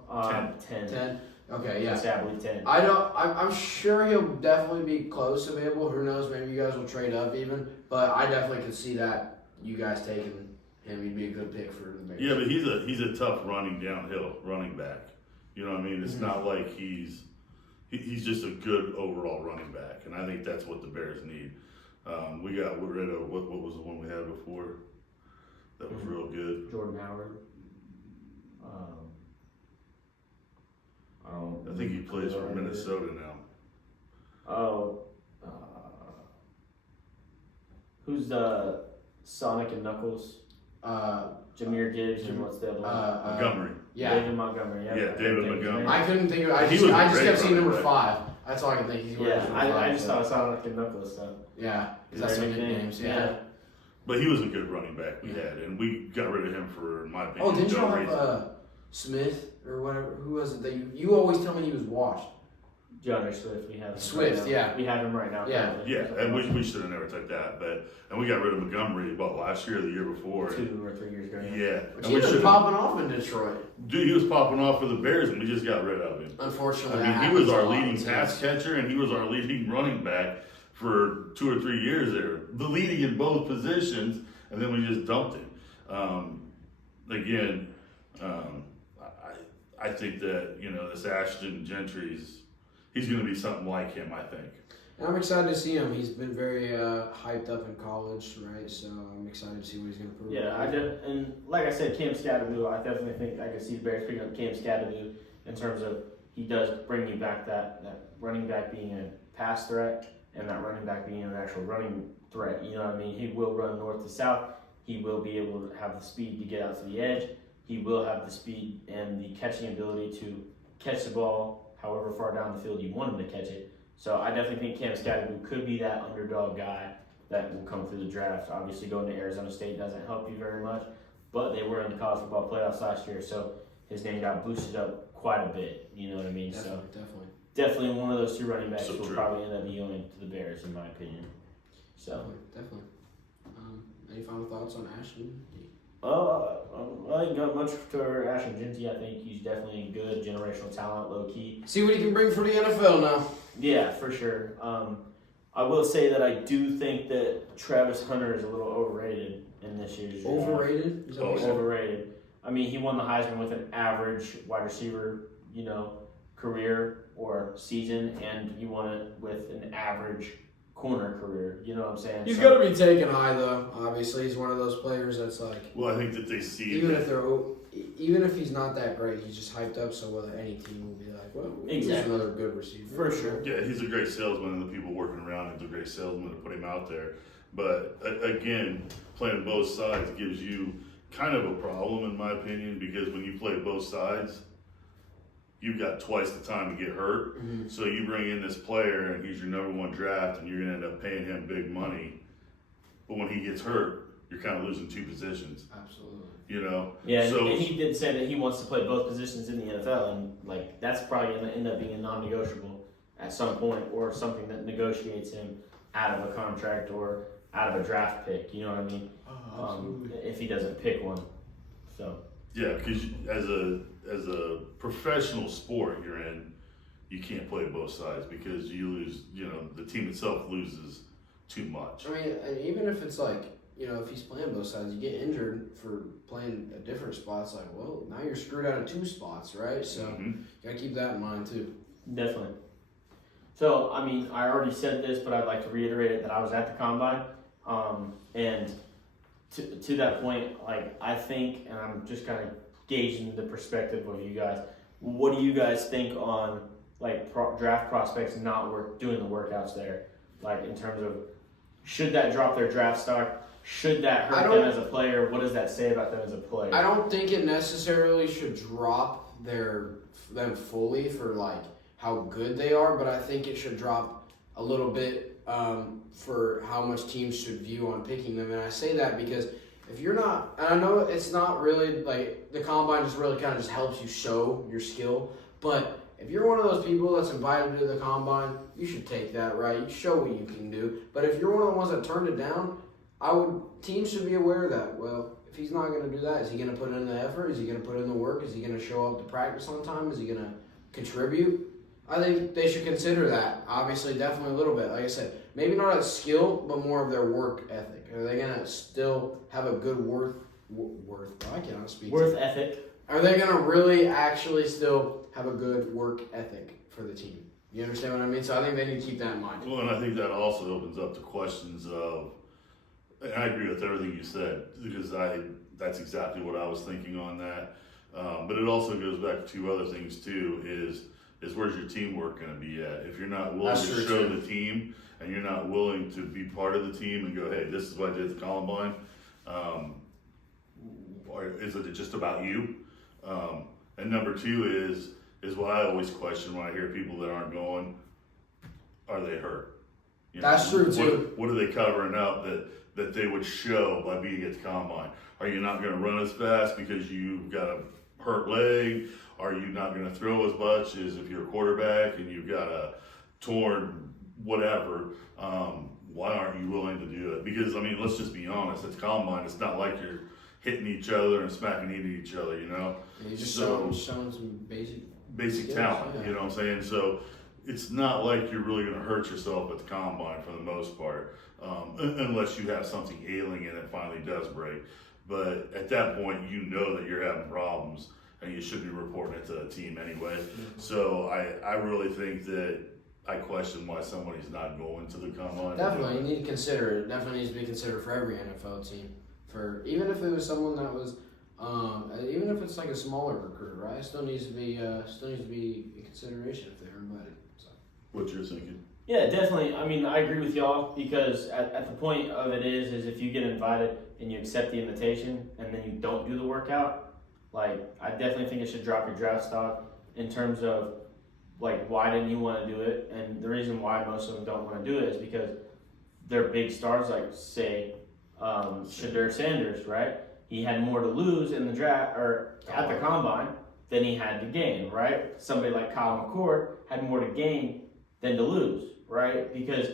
10. 10. Okay, yeah. Yes, I believe 10. I'm sure he'll definitely be close available. Who knows? Maybe you guys will trade up even. But I definitely could see that you guys taking him. He'd be a good pick for the Bears. Yeah, but he's a tough running back. You know what I mean? It's not like he's just a good overall running back, and I think that's what the Bears need. We got rid of what was the one we had before that was real good. Jordan Howard. I think he plays for Minnesota now. Oh. Who's the Sonic and Knuckles? Jameer Gibbs and what's the other one? Montgomery. Yeah. David Montgomery. Yeah, David Montgomery. I couldn't think of. I He just was a kept great seeing number running back. 5. That's all I can think. He's wearing Yeah, number I 5, just so. thought Sonic and Knuckles. So. Yeah, because that's Their their nicknames. nicknames, Yeah. But he was a good running back we had, and we got rid of him for, in my opinion, Oh, didn't no y'all reason. have Smith or whatever? Who was it that you always tell me he was washed? DeAndre Swift, we have him Swift, right now. yeah. We have him right now. Yeah. Yeah, and we should have never took that, and we got rid of Montgomery about last year or the year before. 2 or 3 years ago. Yeah, But and he we was should popping off in Detroit. dude, he was popping off for the Bears, and we just got rid of him. Unfortunately, I that mean, he was happens our a lot leading with pass teams. catcher, and he was our leading running back for 2 or 3 years there. The leading in both positions, and then we just dumped him. I think that, this Ashton Gentry's, he's going to be something like him, I think. And I'm excited to see him. He's been very hyped up in college, right? So I'm excited to see what he's going to prove. Yeah, and like I said, Cam Scatteroo, I definitely think I could see the Bears picking up Cam Scatteroo in terms of he does bring you back that running back being a pass threat and that running back being an actual running threat. You know what I mean? He will run north to south. He will be able to have the speed to get out to the edge. He will have the speed and the catching ability to catch the ball however far down the field you want him to catch it. So I definitely think Cam Scatteroo could be that underdog guy that will come through the draft. Obviously, going to Arizona State doesn't help you very much, but they were in the college football playoffs last year, so his name got boosted up quite a bit. You know what I mean? Definitely one of those two running backs will probably end up going to the Bears, in my opinion. So definitely. Any final thoughts on Ashton? I ain't got much for Ashton Jeanty. I think he's definitely a good generational talent, low key. See what he can bring for the NFL now. Yeah, for sure. I will say that I do think that Travis Hunter is a little overrated in this year's draft. Overrated? Overrated. I mean, he won the Heisman with an average wide receiver, career or season, and he won it with an average corner career. You know what I'm saying? He's got to be taken high, though. Obviously, he's one of those players that's like. Well, I think that they see even if he's not that great, he's just hyped up so well that any team will be like, well, he's another good receiver. For sure. Yeah, he's a great salesman, and the people working around him, he's a great salesman to put him out there. But again, playing both sides gives you kind of a problem, in my opinion, because when you play both sides, you've got twice the time to get hurt. Mm-hmm. So you bring in this player, and he's your number one draft, and you're going to end up paying him big money. But when he gets hurt, you're kind of losing two positions. Absolutely. Yeah, and he did say that he wants to play both positions in the NFL, and that's probably going to end up being a non-negotiable at some point, or something that negotiates him out of a contract or out of a draft pick. You know what I mean? If he doesn't pick one. So. Yeah, because as a professional sport you're in, you can't play both sides because you lose. The team itself loses too much. I mean, and even if it's like. If he's playing both sides, you get injured for playing a different spot. It's like, well, now you're screwed out of two spots, right? So you gotta keep that in mind too. Definitely. So, I mean, I already said this, but I'd like to reiterate it that I was at the combine, and to that point, I think, and I'm just kind of gauging the perspective of you guys. What do you guys think on draft prospects not doing the workouts there? In terms of, should that drop their draft stock? Should that hurt them as a player? What does that say about them as a player? I don't think it necessarily should drop them fully for how good they are, but I think it should drop a little bit for how much teams should view on picking them. And I say that because if you're not, and I know it's not really the combine just really kind of just helps you show your skill, but if you're one of those people that's invited to the combine, you should take that, right? You show what you can do. But if you're one of the ones that turned it down, teams should be aware of that. Well, if he's not going to do that, is he going to put in the effort? Is he going to put in the work? Is he going to show up to practice on time? Is he going to contribute? I think they should consider that. Obviously, definitely a little bit. Like I said, maybe not as skill, but more of their work ethic. Are they going to still have a good worth? I cannot speak. Worth ethic. Are they going to really actually still have a good work ethic for the team? You understand what I mean? So I think they need to keep that in mind. Well, and I think that also opens up the questions of, and I agree with everything you said, because that's exactly what I was thinking on that. But it also goes back to two other things too, is where's your teamwork going to be at? If you're not willing to show the team, and you're not willing to be part of the team and go, hey, this is what I did at the combine, or is it just about you? And number two is what I always question when I hear people that aren't going, are they hurt? That's true too. What are they covering up that they would show by being at the combine? Are you not going to run as fast because you've got a hurt leg? Are you not going to throw as much as if you're a quarterback and you've got a torn whatever? Why aren't you willing to do it? Because, I mean, let's just be honest. At the combine, it's not like you're hitting each other and smacking into each other, And you just showing some basic skills, talent, yeah. you know what I'm saying? So it's not like you're really going to hurt yourself at the combine for the most part, unless you have something ailing and it finally does break. But at that point, you know that you're having problems and you should be reporting it to the team anyway. Mm-hmm. So I really think that I question why somebody's not going to the combine. Definitely, you need to consider it. Definitely needs to be considered for every NFL team. For even if it was someone that was, even if it's like a smaller recruit, right? It still needs to be in consideration if they're invited. So. What you're thinking? Yeah, definitely. I mean, I agree with y'all because at the point of it is if you get invited and you accept the invitation and then you don't do the workout, like I definitely think it should drop your draft stock in terms of like why didn't you want to do it? And the reason why most of them don't want to do it is because they're big stars, like say Shedeur Sanders, right? He had more to lose in the draft or at the combine than he had to gain, right? Somebody like Kyle McCord had more to gain than to lose, right? Because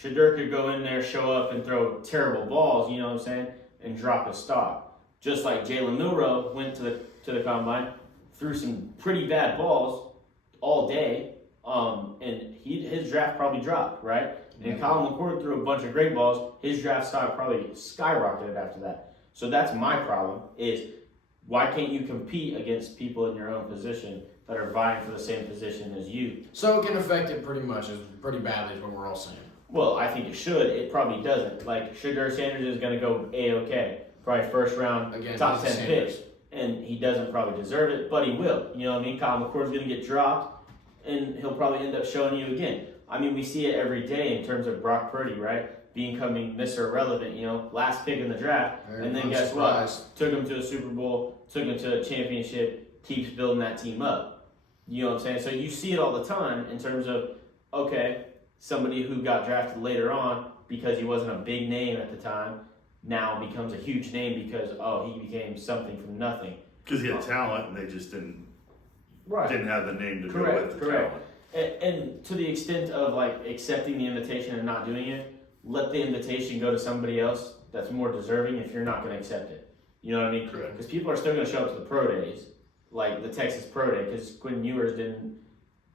Shedeur could go in there, show up, and throw terrible balls, you know what I'm saying, and drop his stock. Just like Jalen Milroe went to the combine, threw some pretty bad balls all day, and his draft probably dropped, right? And Kyle McCord threw a bunch of great balls. His draft stock probably skyrocketed after that. So that's my problem is why can't you compete against people in your own position that are vying for the same position as you? So it can affect it pretty badly is what we're all saying. Well, I think it should. It probably doesn't. Like, Shedeur Sanders is going to go A-OK. Probably first round, Again, top he's 10 Sanders. pick. And he doesn't probably deserve it, but he will. You know what I mean? Kyle McCord's going to get dropped, and he'll probably end up showing you again. I mean, we see it every day in terms of Brock Purdy, right? Becoming Mr. Irrelevant, you know, last pick in the draft. And then guess what? Took him to a Super Bowl, took him to a championship, keeps building that team up. You know what I'm saying? So you see it all the time in terms of, okay, somebody who got drafted later on because he wasn't a big name at the time now becomes a huge name because, he became something from nothing. Because he had talent and they just didn't Right. have the name to go Correct, with the correct. talent. And to the extent of like accepting the invitation and not doing it, let the invitation go to somebody else that's more deserving if you're not going to accept it. You know what I mean? Correct. Because people are still going to show up to the pro days, like the Texas Pro Day, because Quinn Ewers didn't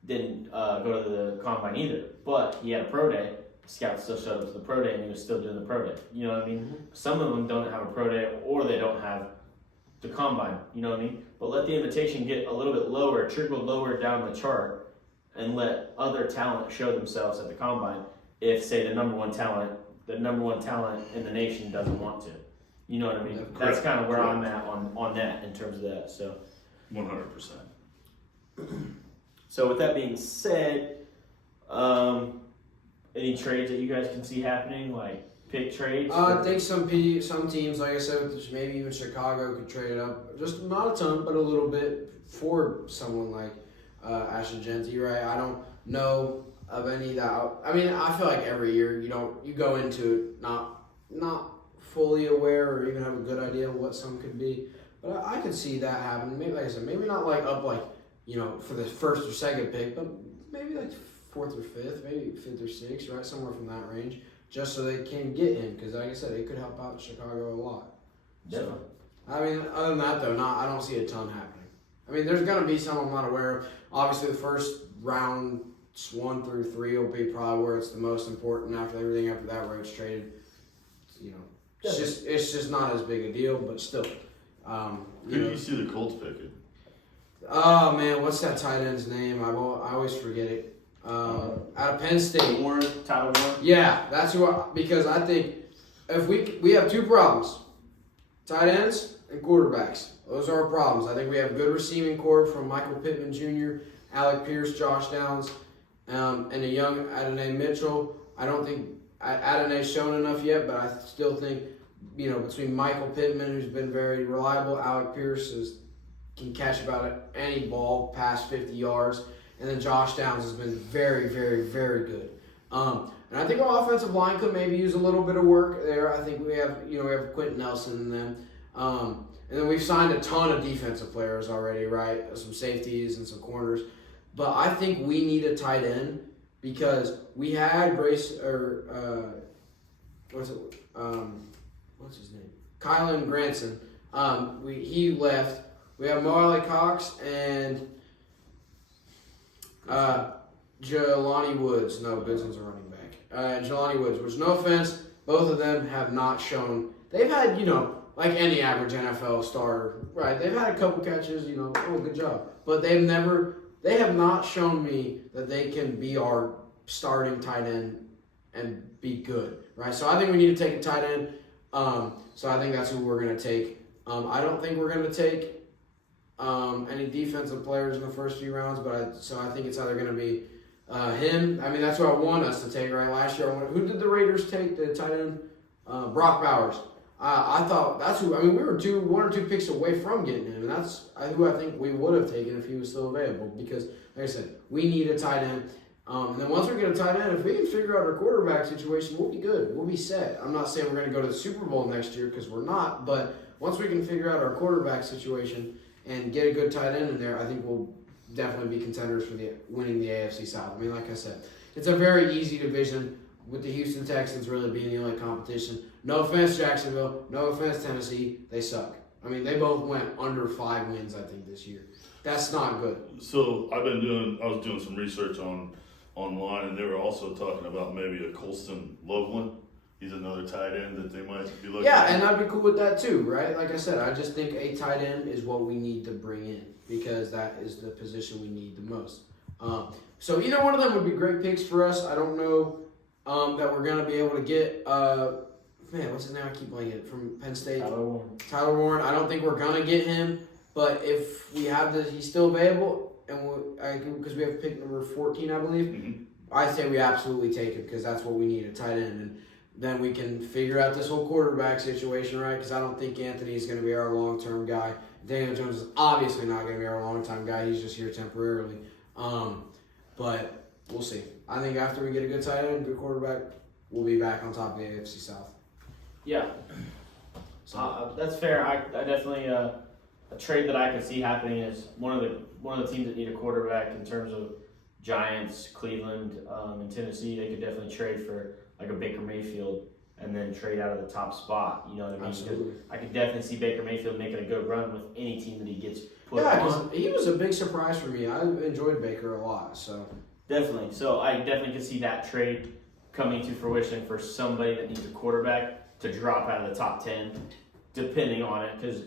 go to the combine either, but he had a pro day. Scouts still showed up to the pro day and he was still doing the pro day. You know what I mean? Mm-hmm. Some of them don't have a pro day or they don't have the combine. You know what I mean? But let the invitation get a little bit lower, trickle lower down the chart, and let other talent show themselves at the combine. If say the number one talent in the nation doesn't want to. You know what I mean? Yeah, That's correct. kind of where I'm at on that in terms of that. So 100%. So with that being said, any trades that you guys can see happening, like pick trades? I think some teams, like I said, maybe even Chicago could trade up. Just not a ton, but a little bit for someone like Ashton Genty, right? I don't know of any that. I mean, I feel like every year you go into it not fully aware or even have a good idea of what some could be. But I could see that happen. Maybe, like I said, maybe not like up like for the first or second pick, but maybe like fourth or fifth, maybe fifth or sixth, right, somewhere from that range, just so they can get him. Because like I said, it could help out Chicago a lot. Definitely. So, I mean, other than that though, I don't see a ton happening. I mean, there's gonna be some I'm not aware of. Obviously, the first round 1 through 3 will be probably where it's the most important. After everything after that, where it's traded, it's just not as big a deal, but still. Who do you see the Colts picking? Oh man, what's that tight end's name? I always forget it. Out of Penn State. Tyler Warren. Yeah, that's because I think if we have two problems, tight ends and quarterbacks. Those are our problems. I think we have good receiving corps from Michael Pittman Jr., Alec Pierce, Josh Downs, and a young Adonai Mitchell. I don't think Adonai's shown enough yet, but I still think between Michael Pittman, who's been very reliable, Alec Pierce can catch about any ball past 50 yards. And then Josh Downs has been very, very, very good. And I think our offensive line could maybe use a little bit of work there. I think we have Quentin Nelson and them. And then we've signed a ton of defensive players already, right? Some safeties and some corners. But I think we need a tight end because we had what's his name? Kylan Granson. He left. We have Marley Cox and Jelani Woods. No, Bison's a running back. Jelani Woods, which no offense, both of them have not shown. They've had, like any average NFL starter, right? They've had a couple catches, good job. But they have not shown me that they can be our starting tight end and be good, right? So I think we need to take a tight end. So I think that's who we're going to take. I don't think we're going to take any defensive players in the first few rounds, so I think it's either going to be him. I mean, that's who I want us to take, right? Last year, who did the Raiders take, the tight end? Brock Bowers. I thought that's who. I mean, we were 1 or 2 picks away from getting him, and that's who I think we would have taken if he was still available. Because, like I said, we need a tight end. And then once we get a tight end, if we can figure out our quarterback situation, we'll be good. We'll be set. I'm not saying we're going to go to the Super Bowl next year because we're not, but once we can figure out our quarterback situation and get a good tight end in there, I think we'll definitely be contenders for winning the AFC South. I mean, like I said, it's a very easy division with the Houston Texans really being the only competition. No offense, Jacksonville. No offense, Tennessee. They suck. I mean, they both went under 5 wins, I think, this year. That's not good. So I was doing some research online, and they were also talking about maybe a Colston Loveland. He's another tight end that they might be looking at. And I'd be cool with that too, right? Like I said, I just think a tight end is what we need to bring in because that is the position we need the most. So either one of them would be great picks for us. I don't know that we're going to be able to get, what's his name? I keep blanking. From Penn State. Tyler Warren. I don't think we're going to get him, but if we have he's still available, and because we have pick number 14, I believe, Mm-hmm. I say we absolutely take him because that's what we need, a tight end. And then we can figure out this whole quarterback situation, right? Because I don't think Anthony is going to be our long-term guy. Daniel Jones is obviously not going to be our long-term guy. He's just here temporarily. But we'll see. I think after we get a good tight end, good quarterback, we'll be back on top of the AFC South. Yeah. That's fair. I definitely a trade that I could see happening is one of the teams that need a quarterback in terms of Giants, Cleveland, and Tennessee. They could definitely trade for like a Baker Mayfield and then trade out of the top spot. You know what I mean? Absolutely. Because I could definitely see Baker Mayfield making a good run with any team that he gets put Yeah, on. because he was a big surprise for me. I enjoyed Baker a lot. So Definitely. So I definitely could see that trade coming to fruition for somebody that needs a quarterback to drop out of the top 10, depending on it. Because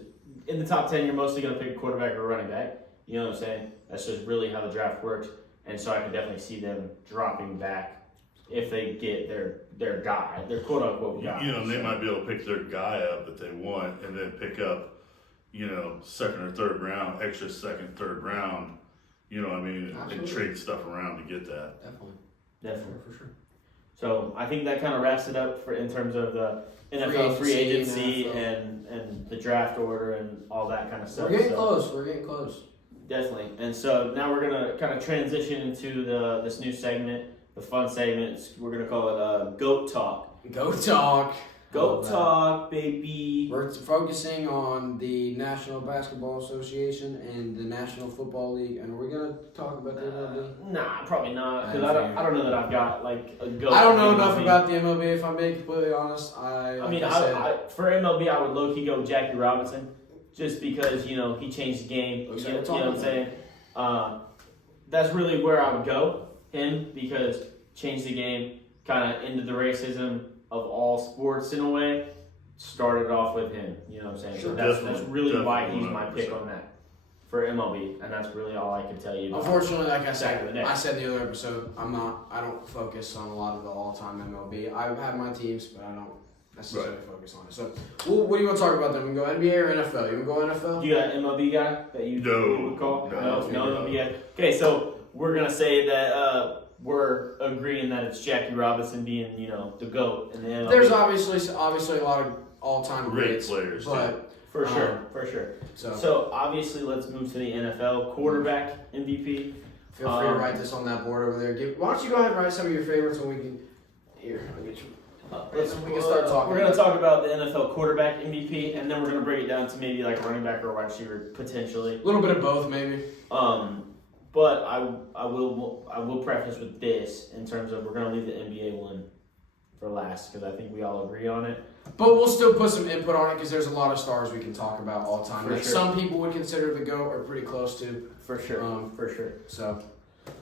in the top 10, you're mostly going to pick a quarterback or a running back. You know what I'm saying? That's just really how the draft works. And so I could definitely see them dropping back if they get their guy, their quote-unquote guy. You know, they might be able to pick their guy up that they want and then pick up, second or third round, extra second, third round, you know what I mean, and trade stuff around to get that. Definitely. For sure. So I think that kind of wraps it up in terms of the NFL free agency NFL. and the draft order and all that kind of stuff. We're getting close. We're getting close. Definitely. And so now we're going to kind of transition into this new segment, the fun segment. We're going to call it GOAT Talk. Go talk. GOAT Talk, baby. We're focusing on the National Basketball Association and the National Football League, and are we going to talk about the MLB? Nah, probably not. Because I don't know that I've got like a GOAT. I don't know MLB. enough about the MLB, if I'm being completely honest. I for MLB, I would low-key go Jackie Robinson. Just because, he changed the game. You know what I'm saying? That's really where I would go, him, because changed the game, kind of ended the racism of all sports in a way, started off with him. You know what I'm saying? Sure, So that's really why he's 100%. my pick on that for MLB, and that's really all I can tell you. Unfortunately, like I Back in said, the day. I said in the other episode, I don't focus on a lot of the all-time MLB. I have my teams, but I don't necessarily focus on it. So, what do you want to talk about then? We can go NBA or NFL? You want to go NFL? You got an MLB guy that you would call? No. No MLB guy. Okay, so we're gonna say that we're agreeing that it's Jackie Robinson being, the GOAT in the MLB. There's obviously a lot of all-time Great greats, players, but for sure. so So obviously, let's move to the NFL quarterback MVP. feel free to write this on that board over there. Why don't you go ahead and write some of your favorites, and we can I'll get you. We can start talking. We're gonna talk about the NFL quarterback MVP, and then we're gonna break it down to maybe like a running back or a wide receiver potentially. A little bit of both, maybe. But I will preface with this in terms of we're gonna leave the NBA one for last because I think we all agree on it. But we'll still put some input on it because there's a lot of stars we can talk about all the time. For That sure. some people would consider the GOAT or pretty close to. For sure. For sure.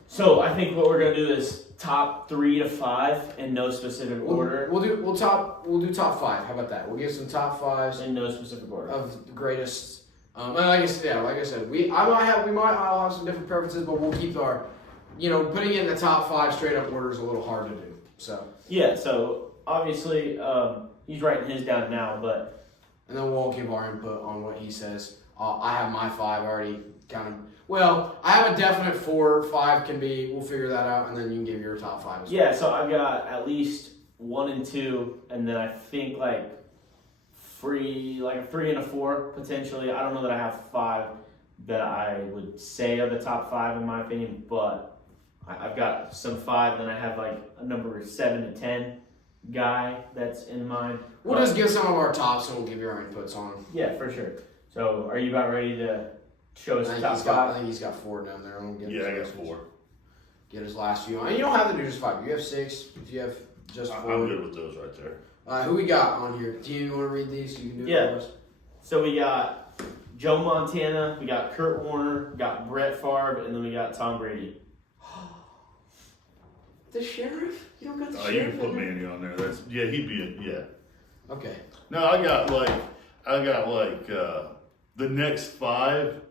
So I think what we're gonna do is top 3 to 5 in no specific order. We'll do top 5. How about that? We'll give some top 5s In no specific order. of the greatest. And like I said, we might have some different preferences, but we'll keep our putting it in the top 5 straight up order is a little hard to do. So, Yeah, so obviously he's writing his down now, but and then we'll give our input on what he says. I have my 5 already kind of. Well, I have a definite 4. 5 can be. We'll figure that out, and then you can give your top 5 as well. yeah, so I've got at least 1 and 2, and then I think like a 3 and a 4 potentially. I don't know that I have 5 that I would say are the top 5 in my opinion, but I've got some 5, and then I have like a number 7 to 10 guy that's in mind. We'll just give some of our tops, and we'll give you our inputs on them. Yeah, for sure. So, are you about ready to show us I the think, top he's got, 5? I think he's got 4 down there. I'm gonna get Yeah, I his got last 4. Get his last few on. You don't have to do just 5. You have 6. If you have just 4. I'm good with those right there. Who we got on here? Do you want to read these? You can do it Yeah. for us. So we got Joe Montana, we got Kurt Warner, we got Brett Favre, and then we got Tom Brady. The sheriff? You don't got the You sheriff? can put in there? Manny on there. He'd be in, yeah. Okay. No, I got like the next 5.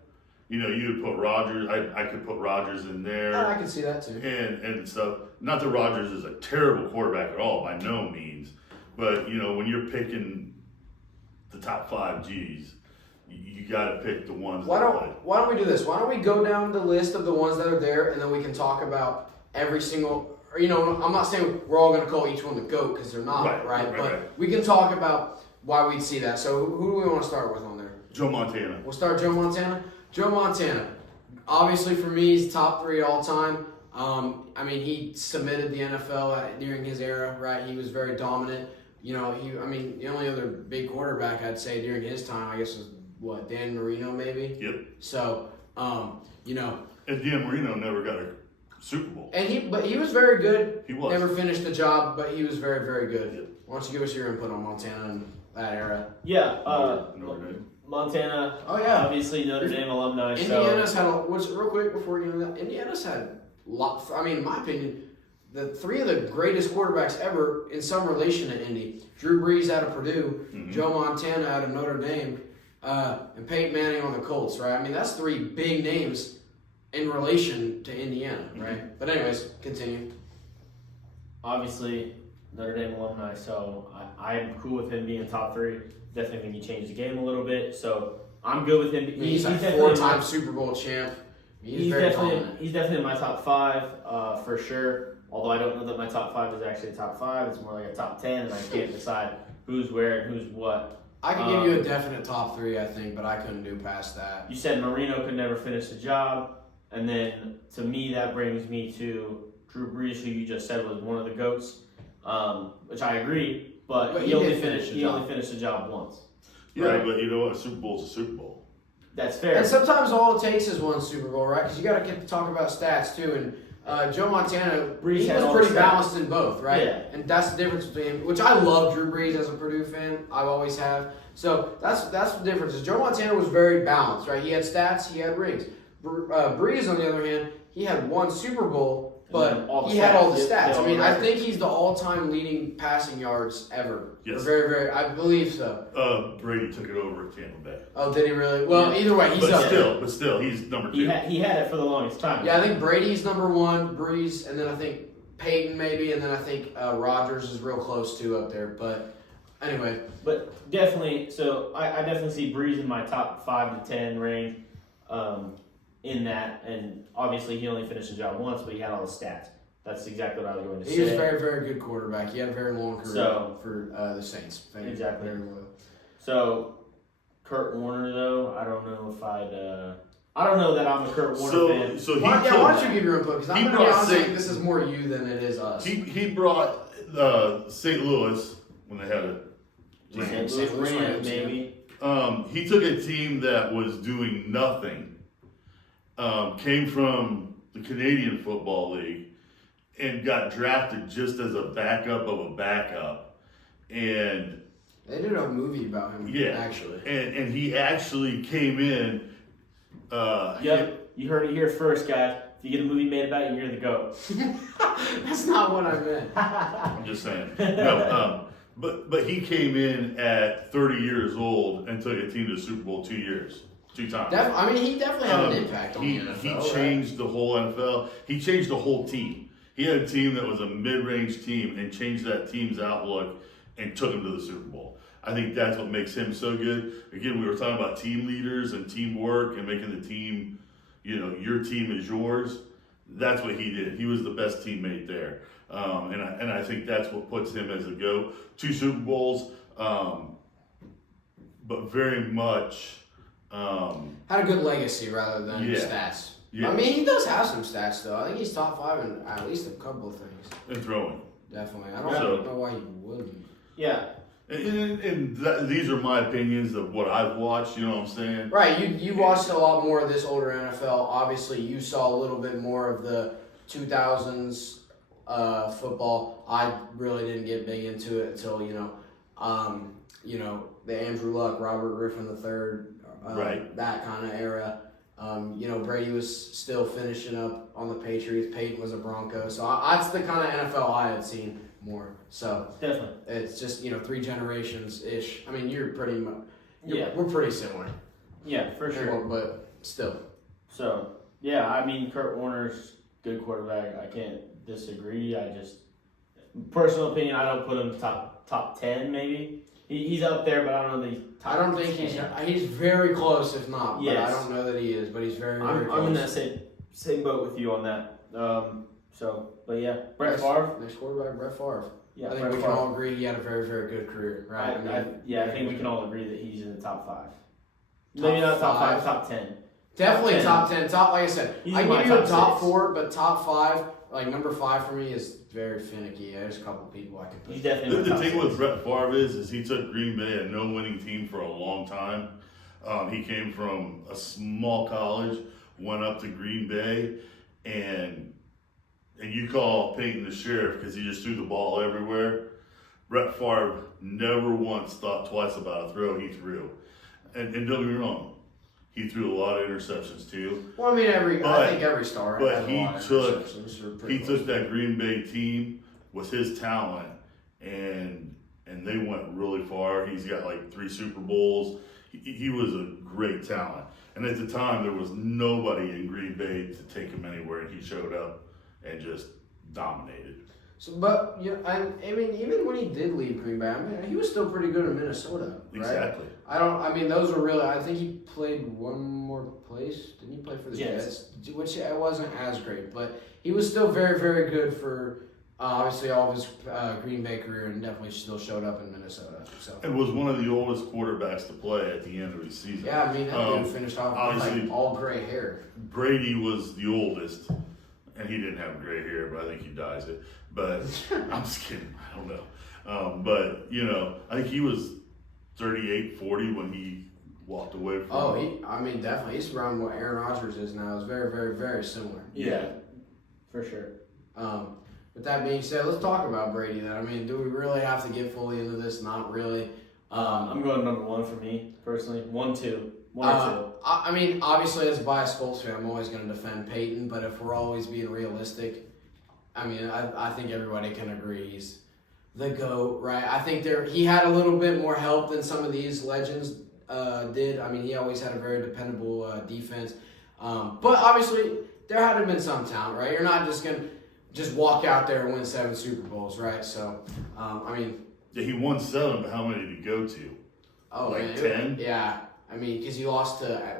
You would put Rodgers. I could put Rodgers in there. I can see that too. And stuff. Not that Rodgers is a terrible quarterback at all, by no means. But when you're picking the top 5 G's, you got to pick the ones. Why that play. don't we do this? Why don't we go down the list of the ones that are there, and then we can talk about every single. Or, I'm not saying we're all going to call each one the GOAT because they're not, right? But we can talk about why we'd see that. So who do we want to start with on there? Joe Montana. We'll start Joe Montana. Joe Montana, obviously for me, he's top 3 all time. He submitted the NFL during his era, right? He was very dominant. The only other big quarterback I'd say during his time, I guess, was Dan Marino, maybe. Yep. So, And Dan Marino never got a Super Bowl. But he was very good. He was. Never finished the job, but he was very, very good. Yep. Why don't you give us your input on Montana and that era? Yeah, Notre Dame. Montana. Oh, yeah. Obviously Notre Dame alumni. Indiana's had real quick before we get into that. Indiana's had lot. In my opinion, the 3 of the greatest quarterbacks ever in some relation to Indy. Drew Brees out of Purdue, Joe Montana out of Notre Dame, and Peyton Manning on the Colts. Right? That's 3 big names in relation to Indiana. Right? But anyways, continue. Obviously Notre Dame alumni, so I'm cool with him being top 3. Definitely think he changed the game a little bit, so I'm good with him. He's a definitely 4-time Super Bowl champ. He's definitely in my top 5 for sure. Although I don't know that my top 5 is actually a top 5. It's more like a top 10, and I can't decide who's where and who's what. I could give you a definite top 3, I think, but I couldn't do past that. You said Marino could never finish the job, and then to me that brings me to Drew Brees, who you just said was one of the GOATs, which I agree. But he only finished the job once. Yeah, right? but you know what? A Super Bowl's a Super Bowl. That's fair. And sometimes all it takes is 1 Super Bowl, right? Because you got to get to talk about stats too. And Joe Montana, Brees he had was all pretty the stats. balanced in both, right? Yeah. And that's the difference between, which I love Drew Brees as a Purdue fan. I always have. So that's the difference. Is Joe Montana was very balanced, right? He had stats, he had rings. Brees, on the other hand, he had 1 Super Bowl, but he had all the stats. I think he's the all-time leading passing yards ever. Yes. Very, very. I believe so. Brady took it over at Tampa Bay. Oh, did he really? Well, Yeah. either way, he's up there. But still, he's number 2. He had it for the longest time. Yeah, I think Brady's number 1, Brees, and then I think Peyton maybe, and then I think Rodgers is real close too up there. But anyway, But definitely, so I definitely see Brees in my top 5 to 10 range in that. And obviously, he only finished the job once, but he had all the stats. That's exactly what I was going to say. he was a very, very good quarterback. He had a very long career So- for the Saints. Exactly. Very loyal. So, Kurt Warner, though, I don't know if I don't know that I'm a Kurt Warner fan. So he Why took- don't you give your input? Because I'm he going to be brought honest, I Saint- think this is more you than it is us. He brought St. Louis when they had a St. St. Louis Louis Rams, Rams, yeah. maybe. He took a team that was doing nothing, came from the Canadian Football League, and got drafted just as a backup of a backup. And They did a movie about him, Yeah. actually. and he actually came in. Yep, you heard it here first, guys. If you get a movie made about you, you're the GOAT. That's not what I meant. I'm just saying. No, but he came in at 30 years old and took a team to the Super Bowl 2 years. 2 times. I mean, he definitely had an impact on the NFL. He changed the whole NFL. He changed the whole team. He had a team that was a mid-range team and changed that team's outlook and took them to the Super Bowl. I think that's what makes him so good. Again, we were talking about team leaders and teamwork and making the team, your team is yours. That's what he did. He was the best teammate there. And I think that's what puts him as a GOAT. 2 Super Bowls, but very much had a good legacy rather than stats. Yeah. I mean, he does have some stats though. I think he's top 5 in at least a couple of things. in throwing. Definitely. I don't know why he wouldn't. Yeah. And these are my opinions of what I've watched. You know what I'm saying? Right. You watched a lot more of this older NFL. Obviously, you saw a little bit more of the 2000s football. I really didn't get big into it until the Andrew Luck, Robert Griffin III, Right. that kind of era. Brady was still finishing up on the Patriots. Peyton was a Bronco. So that's the kind of NFL I had seen more. So Definitely. it's just 3 generations ish. I mean, you're pretty much. Yeah. We're pretty similar. Yeah, for sure. But still. So, yeah, I mean, Kurt Warner's good quarterback. I can't disagree. I just, personal opinion, I don't put him top 10 maybe. He's up there, but I don't know the top I don't think 10. he's very close, if not. But Yes. I don't know that he is, but he's very, very close. I'm in that same boat with you on that. But yeah, Brett Favre. Next quarterback, Brett Favre. Yeah, I think Brett we can Favre. all agree he had a very, very good career, right? I think we can all agree that he's in the top 5. Maybe not top 5, top 10. Definitely top 10. Top, like I said, He's I in my give you a top top 6. 4, but top 5, like number 5 for me is very finicky. There's a couple people I can put. He's definitely in The the top thing 6. with Brett Favre is he took Green Bay, a no-winning team for a long time. He came from a small college, went up to Green Bay, and you call Peyton the sheriff because he just threw the ball everywhere. Brett Favre never once thought twice about a throw he threw. And don't get me wrong, he threw a lot of interceptions too. Well, I mean, I think every star. But has a he lot of took interceptions. They're pretty he close. took that Green Bay team with his talent, and they went really far. He's got like 3 Super Bowls. He was a great talent, and at the time there was nobody in Green Bay to take him anywhere, and he showed up and just dominated. So, but I mean, even when he did leave Green Bay, I mean, he was still pretty good in Minnesota, right? Exactly. Those were really. I think he played one more place. Didn't he play for the Jets? Which it wasn't as great, but he was still very, very good for obviously all of his Green Bay career, and definitely still showed up in Minnesota. So. And was one of the oldest quarterbacks to play at the end of his season. Yeah, I mean, that dude finished off with obviously, like all gray hair. Brady was the oldest, and he didn't have gray hair, but I think he dyes it. But I'm just kidding. I don't know. But, I think he was 38, 40 when he walked away from definitely. He's around what Aaron Rodgers is now. It's very, very, very similar. Yeah, for sure. With that being said, let's talk about Brady then. I mean, do we really have to get fully into this? Not really. I'm going number 1 for me, personally. 1, 2. 1 or 2. I mean, obviously, as a biased Colts fan, I'm always going to defend Peyton, but if we're always being realistic, I mean, I think everybody can agree he's the GOAT, right? I think he had a little bit more help than some of these legends did. I mean, he always had a very dependable defense. But obviously, there had to have been some talent, right? You're not just going to just walk out there and win 7 Super Bowls, right? So, Yeah, he won 7, but how many did he go to? Oh, like man, 10? Yeah. I mean, because he lost to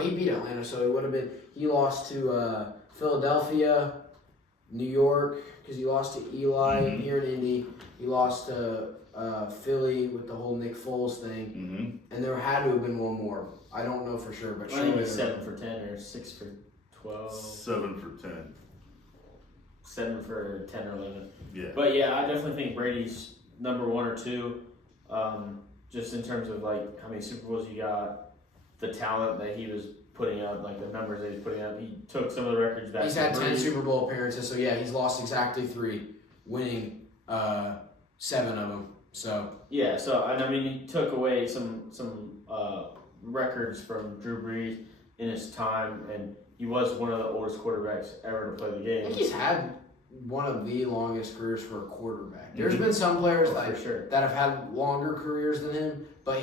he beat Atlanta, so he lost to Philadelphia, New York, because he lost to Eli here in Indy. He lost to Philly with the whole Nick Foles thing, and there had to have been one more. I don't know for sure, but I think it was 7 for 10 or 6 for 12. 7 for 10. 7 for 10 or 11. Yeah. But yeah, I definitely think Brady's number 1 or 2. Just in terms of like how many Super Bowls you got, the talent that he was putting up, like the numbers that he's putting up. He took some of the records back. He's had 10 Super Bowl appearances, so yeah, he's lost exactly 3, winning 7 of them. So yeah, I mean he took away some records from Drew Brees in his time, and he was one of the oldest quarterbacks ever to play the I game. think he's had one of the longest careers for a quarterback. There's been some players For sure. that have had longer careers than him, but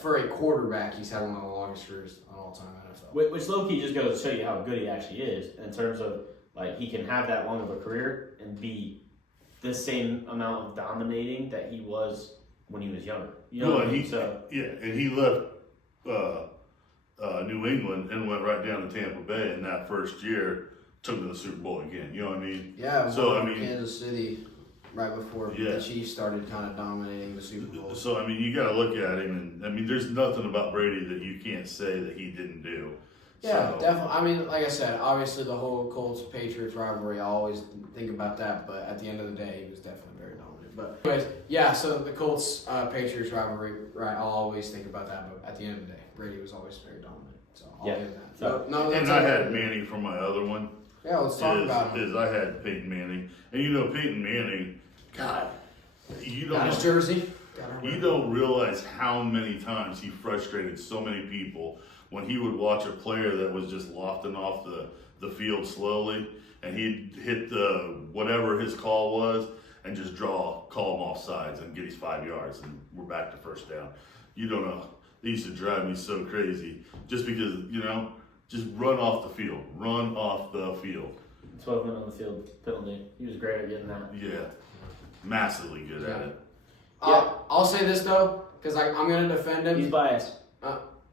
for a quarterback, he's had one of the longest careers on all time NFL. Which low-key just goes to show you how good he actually is in terms of, like, he can have that long of a career and be the same amount of dominating that he was when he was younger. You know what I mean? And he left New England and went right down to Tampa Bay in that first year, took to the Super Bowl again. You know what I mean? Yeah, So, I mean, Kansas City right before the Chiefs started kind of dominating the Super Bowl. So, I mean, you got to look at him, and I mean, there's nothing about Brady that you can't say that he didn't do. Yeah, definitely. I mean, like I said, obviously the whole Colts-Patriots rivalry, I always think about that, but at the end of the day, he was definitely very dominant. But anyways, yeah, so the Colts-Patriots rivalry, right, I'll always think about that, but at the end of the day, Brady was always very dominant. So I'll give that. So, And I had Manning for my other one. Yeah, let's talk about him. I had Peyton Manning. And you know, Peyton Manning, God, you Got his jersey. You don't realize how many times he frustrated so many people when he would watch a player that was just lofting off the field slowly, and he'd hit whatever his call was and just call him off sides and get his 5 yards, and we're back to first down. You don't know. They used to drive me so crazy just because, just run off the field. Run off the field. 12 men on the field penalty. He was great at getting that. Yeah. Massively good at it. I'll say this, though, because I'm going to defend him. He's biased.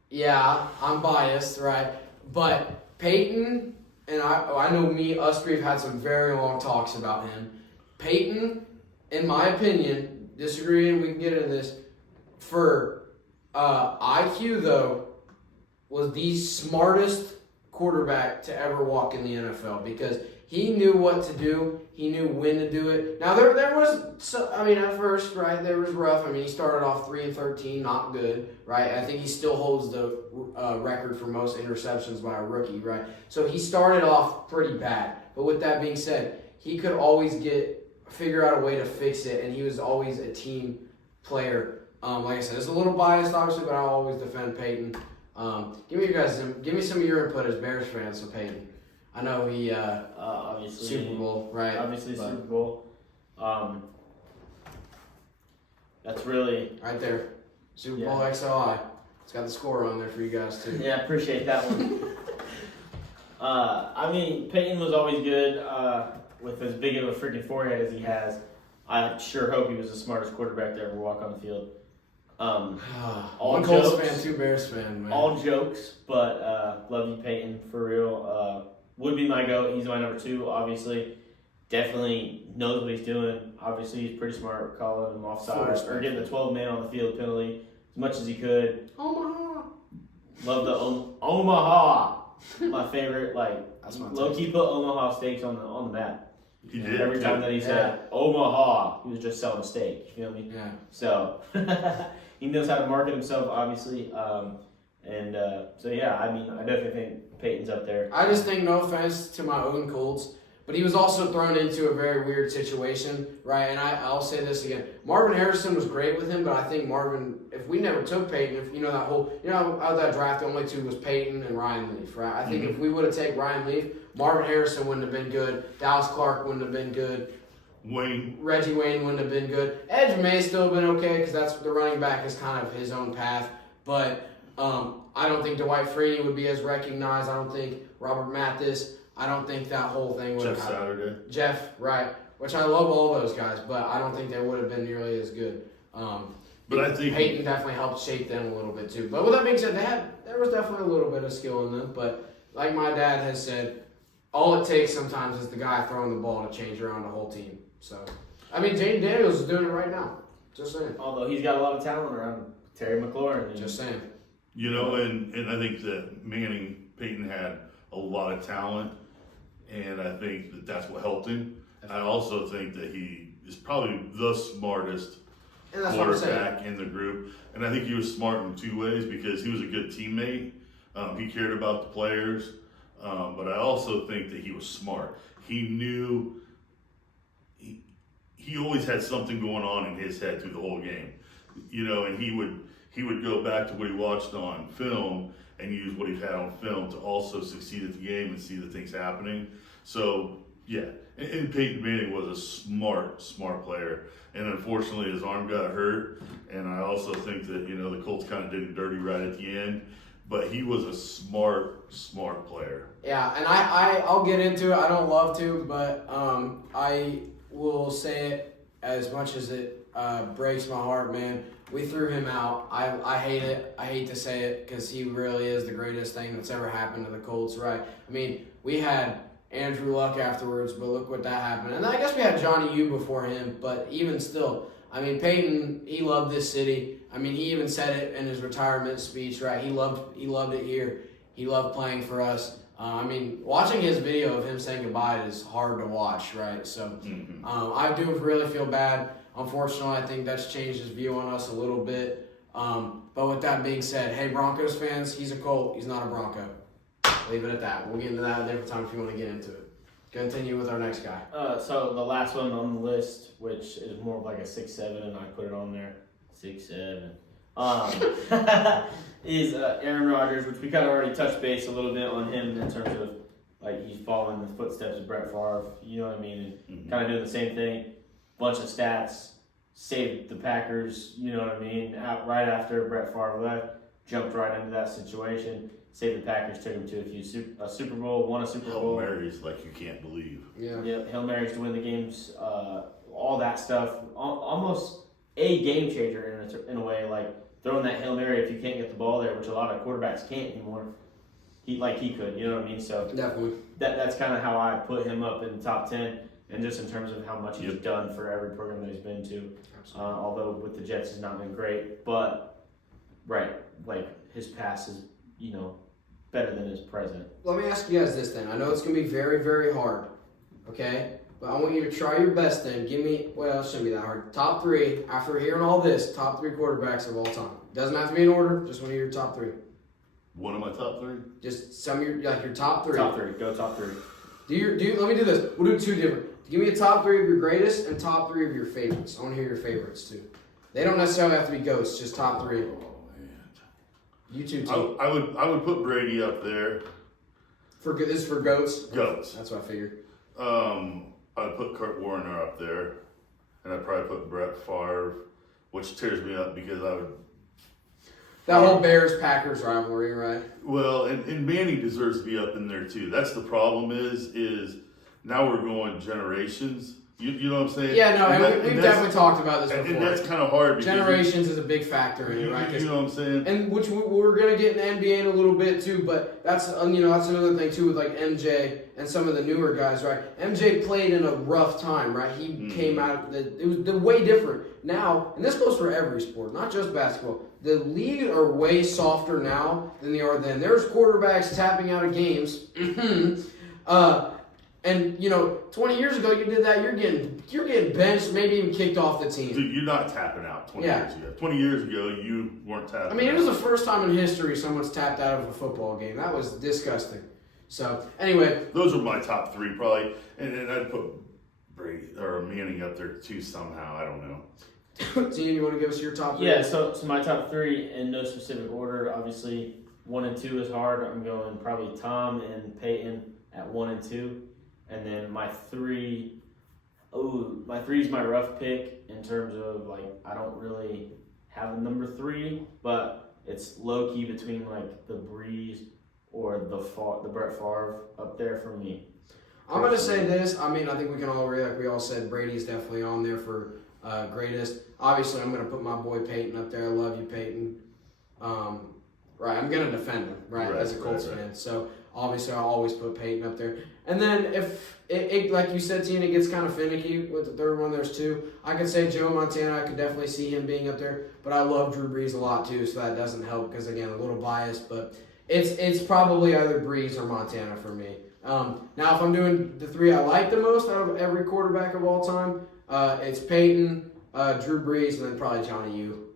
Yeah, I'm biased, right? But Peyton, and I know us three have had some very long talks about him. Peyton, in my opinion, disagreeing, we can get into this, for IQ, though, was the smartest quarterback to ever walk in the NFL because he knew what to do. He knew when to do it. Now, there was, at first, right, there was rough. I mean, he started off 3-13, not good, right? I think he still holds the record for most interceptions by a rookie, right? So he started off pretty bad. But with that being said, he could always figure out a way to fix it, and he was always a team player. Like I said, it's a little biased, obviously, but I'll always defend Peyton. Give me some of your input as Bears fans of Peyton. I know he obviously Super Bowl, right? Obviously Super Bowl. That's really right there. Super Bowl XLI. It's got the score on there for you guys too. Yeah, appreciate that one. Peyton was always good with as big of a freaking forehead as he has. I sure hope he was the smartest quarterback to ever walk on the field. One Colts fan, two Bears fan, man. All jokes, but love you, Peyton, for real. Would be my GOAT. He's my number 2, obviously. Definitely knows what he's doing. Obviously, he's pretty smart calling him offside or getting the 12-man on the field penalty as much as he could. Omaha. Love the Omaha. My favorite, that's my low-key put Omaha steaks on the map. He did. Every time that he said Omaha, he was just selling a steak. You feel me? Yeah. So he knows how to market himself, obviously. I definitely think Peyton's up there. I just think, no offense to my own Colts, but he was also thrown into a very weird situation, right? And I'll say this again. Marvin Harrison was great with him, but I think if we never took Peyton, out of that draft, the only 2 was Peyton and Ryan Leaf, right? I think if we would have taken Ryan Leaf, Marvin Harrison wouldn't have been good. Dallas Clark wouldn't have been good. Reggie Wayne wouldn't have been good. Edge may still have been okay because that's the running back is kind of his own path. But I don't think Dwight Freeney would be as recognized. I don't think Robert Mathis. I don't think that whole thing would have happened. Jeff, right. Which I love all those guys, but I don't think they would have been nearly as good. But I think Peyton definitely helped shape them a little bit too. But with that being said, there was definitely a little bit of skill in them. But like my dad has said, all it takes sometimes is the guy throwing the ball to change around the whole team. So, Jaden Daniels is doing it right now. Just saying. Although he's got a lot of talent around him. Terry McLaurin. Just saying. And I think that Peyton had a lot of talent, and I think that's what helped him. I also think that he is probably the smartest quarterback in the group, and I think he was smart in 2 ways because he was a good teammate. He cared about the players, but I also think that he was smart. He knew he always had something going on in his head through the whole game, and he would go back to what he watched on film and use what he had on film to also succeed at the game and see the things happening. So, yeah. And Peyton Manning was a smart player. And unfortunately, his arm got hurt. And I also think that, the Colts kind of did him dirty right at the end. But he was a smart player. Yeah, and I'll get into it. I don't love to, but I will say it as much as it breaks my heart, man. We threw him out. I hate it. I hate to say it because he really is the greatest thing that's ever happened to the Colts, right? I mean, we had Andrew Luck afterwards, but look what that happened. And I guess we had Johnny U before him, but even still, I mean, Peyton, he loved this city. I mean, he even said it in his retirement speech, right? He loved it here. He loved playing for us. I mean, watching his video of him saying goodbye is hard to watch, right? So I do really feel bad. Unfortunately, I think that's changed his view on us a little bit. But with that being said, hey, Broncos fans, he's a Colt. He's not a Bronco. Leave it at that. We'll get into that a different time if you want to get into it. Continue with our next guy. So the last one on the list, which is more of like a 6'7", and I put it on there, 6'7", is Aaron Rodgers, which we kind of already touched base a little bit on him in terms of like he's following the footsteps of Brett Favre, you know what I mean, and kind of doing the same thing. Bunch of stats, saved the Packers, you know what I mean, right after Brett Favre left, jumped right into that situation. Saved the Packers, took them to a Super Bowl, won a Super Bowl. Hail Marys like you can't believe. Yeah. Hail Marys to win the games, all that stuff. Almost a game changer in a way, like throwing that Hail Mary if you can't get the ball there, which a lot of quarterbacks can't anymore. He could, you know what I mean? So Definitely. That's kind of how I put him up in the top 10, and just in terms of how much he's done for every program that he's been to. Although with the Jets has not been great, but his past is, better than his present. Let me ask you guys this then. I know it's going to be very, very hard, okay? But I want you to try your best then. Give me, well, it shouldn't be that hard. Top three, after hearing all this, top three quarterbacks of all time. Doesn't have to be in order, just want to hear your top three. One of my top three? Just some of your top three. Top three, go top three. Let me do this. We'll do two different. Give me a top three of your greatest and top three of your favorites. I want to hear your favorites too. They don't necessarily have to be ghosts, just top three. You two, team. I would put Brady up there. This is for goats? Goats. That's what I figured. I'd put Kurt Warner up there. And I'd probably put Brett Favre, which tears me up because I would... That whole Bears-Packers rivalry, right? Well, and Manning deserves to be up in there too. That's the problem is now we're going generations. You know what I'm saying? Yeah, no, we've definitely talked about this before. And that's kind of hard because generations is a big factor in it, right? You know what I'm saying? And which we're gonna get in the NBA in a little bit too, but that's another thing too with like MJ and some of the newer guys, right? MJ played in a rough time, right? He came out it was way different now, and this goes for every sport, not just basketball. The leagues are way softer now than they are then. There's quarterbacks tapping out of games. And 20 years ago you did that, you're getting benched, maybe even kicked off the team. Dude, you're not tapping out 20 years ago. 20 years ago you weren't tapping. I mean, it was the first time in history someone's tapped out of a football game. That was disgusting. So anyway, those are my top three probably, and I'd put Brady or Manning up there too somehow. I don't know. Dean, you want to give us your top three? Yeah, so my top three in no specific order. Obviously, 1 and 2 is hard. I'm going probably Tom and Peyton at 1 and 2. And then my three is my rough pick in terms of I don't really have a number 3, but it's low key between the Breeze or the Brett Favre up there for me. I'm gonna say this. I mean, I think we can all agree. Like we all said, Brady's definitely on there for greatest. Obviously, I'm gonna put my boy Peyton up there. I love you, Peyton. Right, I'm gonna defend him as a Colts fan. So obviously, I'll always put Peyton up there. And then if it like you said, Tina, it gets kind of finicky with the third one. There's 2. I could say Joe Montana. I could definitely see him being up there. But I love Drew Brees a lot too, so that doesn't help because again, a little biased. But it's probably either Brees or Montana for me. Now, if I'm doing the 3 I like the most out of every quarterback of all time, it's Peyton, Drew Brees, and then probably Johnny U.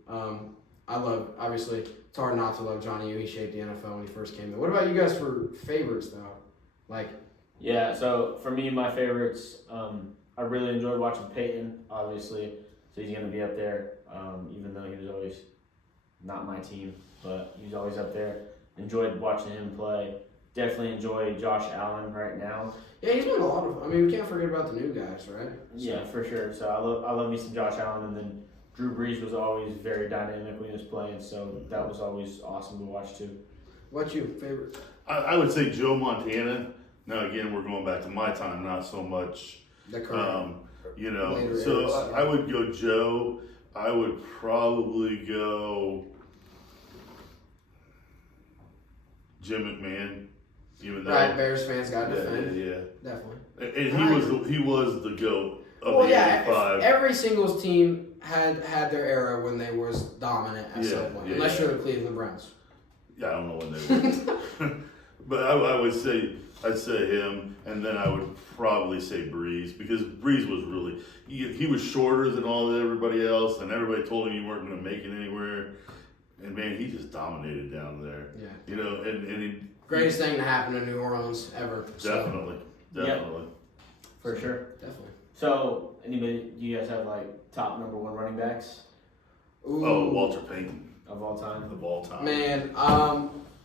Obviously, it's hard not to love Johnny U. He shaped the NFL when he first came in. What about you guys for favorites, though? Yeah, so for me, my favorites, I really enjoyed watching Peyton, obviously. So he's going to be up there, even though he was always not my team, but he was always up there. Enjoyed watching him play. definitely enjoy Josh Allen right now. Yeah, he's been a lot of. I mean, we can't forget about the new guys, right? Yeah, for sure. So I love me some Josh Allen, and then Drew Brees was always very dynamic when he was playing, so that was always awesome to watch too. What's your favorite? I would say Joe Montana. Now again, we're going back to my time, not so much. The current. So eras, I would go Joe. I would probably go Jim McMahon. Even though, Right, Bears fans got to defend. yeah. Definitely. And he was the GOAT of Well, the yeah, 85. every singles team had their era when they was dominant at some point, Yeah, unless yeah. you're the Cleveland Browns. Yeah, I don't know when they were. But I would say, I'd say him, and then I would probably say Breeze, because Breeze was really, he was shorter than everybody else, and everybody told him you weren't going to make it anywhere. And man, he just dominated down there. Yeah. And he. Greatest thing to happen in New Orleans ever. Definitely. Definitely. For sure. Definitely. So, anybody, do you guys have like top number one running backs Ooh. Oh, Walter Payton of all time? of all time. Man,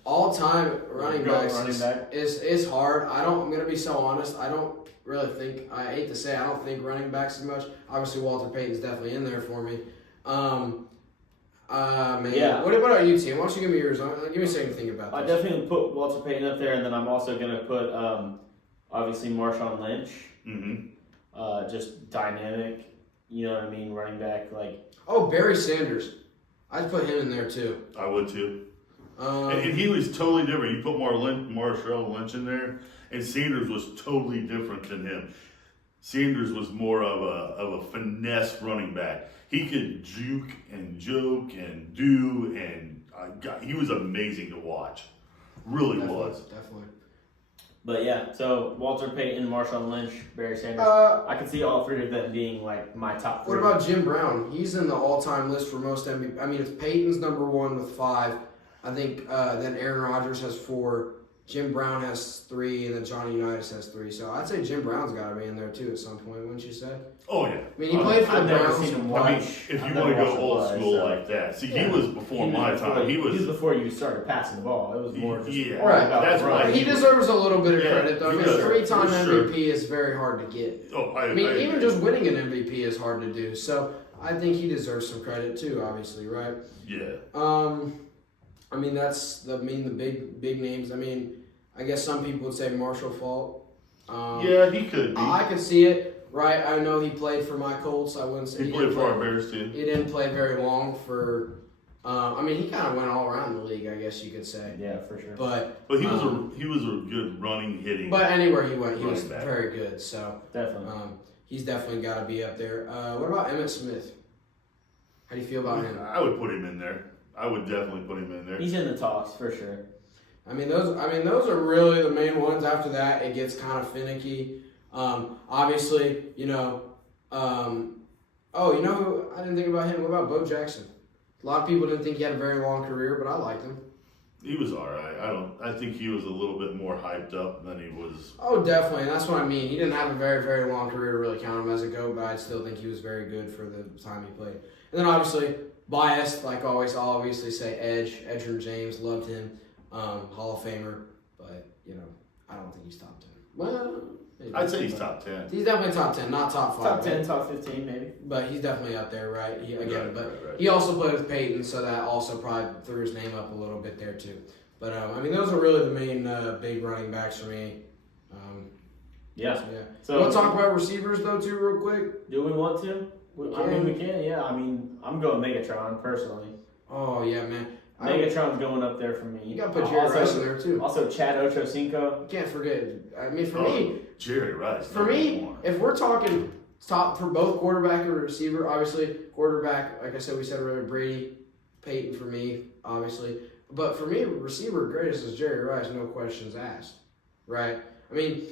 all time running Go backs running back. is hard. I'm gonna be so honest. I don't really think. I hate to say, I don't think running backs as much. Obviously, Walter Payton's definitely in there for me. Man. Yeah. What about you, Tim? Why don't you give me yours? Give me a second to think about I this. definitely put Walter Payton up there, and then I'm also gonna put obviously Marshawn Lynch. Mm-hmm. Just dynamic, you know what I mean, running back. Like, Oh, Barry Sanders. I'd put him in there too. I would too. And he was totally different. You put Marshall Lynch in there, and Sanders was totally different than him. Sanders was more of a finesse running back. He could juke and joke and do, and he was amazing to watch. Really was. Definitely. but yeah, so Walter Payton, Marshawn Lynch, Barry Sanders. I can see all three of them being like my top three. What about Jim Brown? He's in the all-time list for most MVP. I mean, it's Peyton's number one with 5. I think then Aaron Rodgers has 4. Jim Brown has 3, and then Johnny Unitas has 3. So I'd say Jim Brown's got to be in there too at some point, wouldn't you say? Oh yeah. I mean, he played for the I've never Browns. seen him I mean, watch. if I've you never want to go watched him old play, school so- like that, see, Yeah. he was before my time. He was before you started passing the ball. It was more just Yeah. all Right. about That's running. why He deserves a little bit of Yeah, credit, though. I he mean, does. 3-time For sure. MVP is very hard to get. Oh, I mean, even just winning an MVP is hard to do. So I think he deserves some credit too, obviously, right? yeah. I mean, that's the big names. I mean, I guess some people would say Marshall Faulk. Yeah, he could be. I could see it, right? I know he played for my Colts. I wouldn't say He played didn't for our play- Bears too. He didn't play very long for. I mean, he kind of went all around the league, I guess you could say. Yeah, for sure. But But he was a good running hitting. but anywhere he went, he was Running back. very good. So Definitely. he's definitely got to be up there. What about Emmitt Smith? How do you feel about him? I would put him in there. I would definitely put him in there. He's in the talks for sure. I mean, those are really the main ones. After that, it gets kind of finicky. Obviously, you know who I didn't think about him? What about Bo Jackson? A lot of people didn't think he had a very long career, but I liked him. He was all right. I think he was a little bit more hyped up than he was. Oh, definitely, and that's what I mean. He didn't have a very, very long career to really count him as a GOAT, but I still think he was very good for the time he played. And then obviously, biased, like always, I'll obviously say Edgerrin James, loved him, Hall of Famer, but, I don't think he's top 10. Well, maybe. I'd say he's top 10. He's definitely top 10, not top 5. Top 10, top 15 maybe. But he's definitely up there, right? Right. He also played with Peyton, so that also probably threw his name up a little bit there too. But those are really the main big running backs for me. Yeah. So, yeah. So You want to talk about receivers though too, real quick? do we want to? We I mean, can. we can. Yeah. I mean, I'm going Megatron personally. Oh yeah, man. Megatron's going up there for me. You got to put Jerry Rice in there too. Also, Chad Ochocinco. You can't forget. I mean, for Oh, me, Jerry Rice. For me, number one. if we're talking top for both quarterback and receiver, obviously quarterback, like I said, we said Brady, Peyton for me, obviously. But for me, receiver greatest is Jerry Rice, no questions asked. Right? I mean,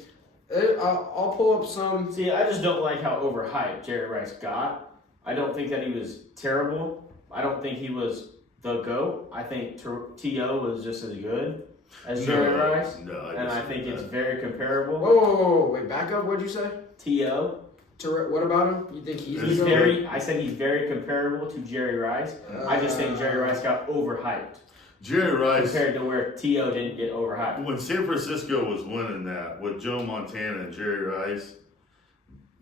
I'll pull up some. See, I just don't like how overhyped Jerry Rice got. I don't think that he was terrible. I don't think he was the GOAT. I think T.O. was just as good as Jerry Rice. No, And I think it's very comparable. Whoa, wait, back up. What'd you say? T.O. What about him? You think he's He's the GOAT? I said he's very comparable to Jerry Rice. I just think Jerry Rice got overhyped. Jerry Rice, compared to where T.O. didn't get overhyped. when San Francisco was winning that with Joe Montana and Jerry Rice,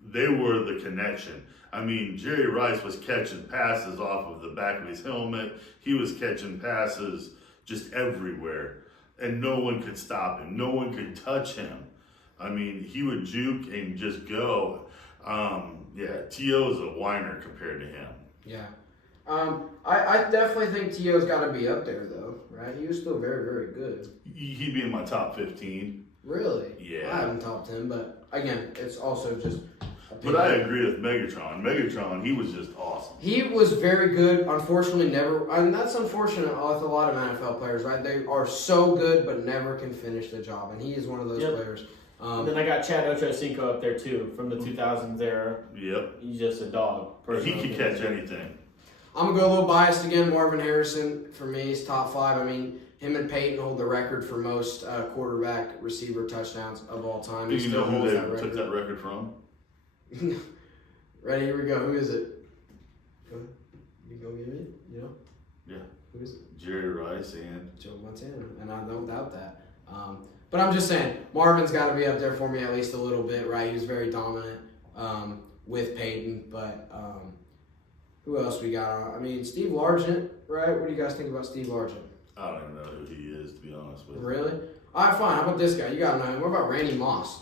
they were the connection. I mean, Jerry Rice was catching passes off of the back of his helmet. He was catching passes just everywhere, and no one could stop him. No one could touch him. I mean, he would juke and just go. T.O. is a whiner compared to him. Yeah. I definitely think T.O.'s got to be up there, though, right? He was still very, very good. He'd be in my top 15. Really? Yeah. I haven't top 10, but again, it's also just. But I agree with Megatron. Megatron, he was just awesome. He was very good. Unfortunately, never. And that's unfortunate with a lot of NFL players, right? They are so good, but never can finish the job. And he is one of those players. And then I got Chad Ochocinco up there too, from the 2000s era. Yep. He's just a dog. He could catch anything. I'm going to go a little biased again. Marvin Harrison, for me, is top 5. I mean, him and Peyton hold the record for most quarterback receiver touchdowns of all time. Do He you still know who holds they that record. took that record from? Ready? Here we go. Who is it? You go get it? You know? Yeah. Who is it? Jerry Rice and Joe Montana, and I don't doubt that. But I'm just saying, Marvin's got to be up there for me at least a little bit, right? He was very dominant with Peyton, but who else we got? I mean, Steve Largent, right? What do you guys think about Steve Largent? I don't even know who he is, to be honest with you. Really? All right, fine. How about this guy? You got to know him. What about Randy Moss?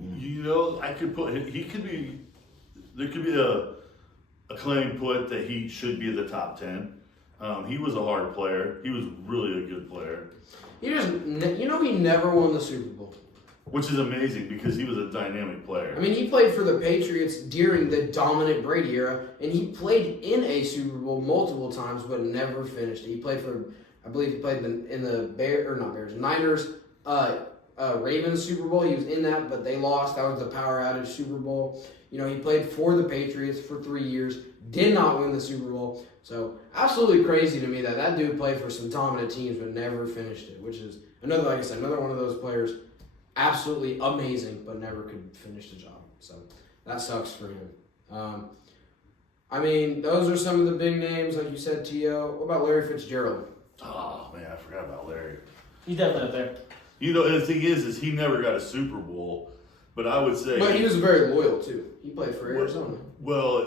You know, I could put he could be. There could be a claim put that he should be the top 10. He was a hard player. He was really a good player, He just, he never won the Super Bowl. which is amazing because he was a dynamic player. I mean, he played for the Patriots during the dominant Brady era, and he played in a Super Bowl multiple times, but never finished it. He played for, I believe, he played in the Niners, Ravens Super Bowl. He was in that, but they lost. That was the power outage Super Bowl. You know, he played for the Patriots for 3 years, did not win the Super Bowl. So, absolutely crazy to me that dude played for some dominant teams but never finished it, which is another one of those players, absolutely amazing, but never could finish the job. So, that sucks for him. I mean, those are some of the big names, like you said, T.O. What about Larry Fitzgerald? Oh man, I forgot about Larry. He's definitely up there. You know, and the thing is he never got a Super Bowl, but I would say. But he was very loyal too. He played for Arizona. Well,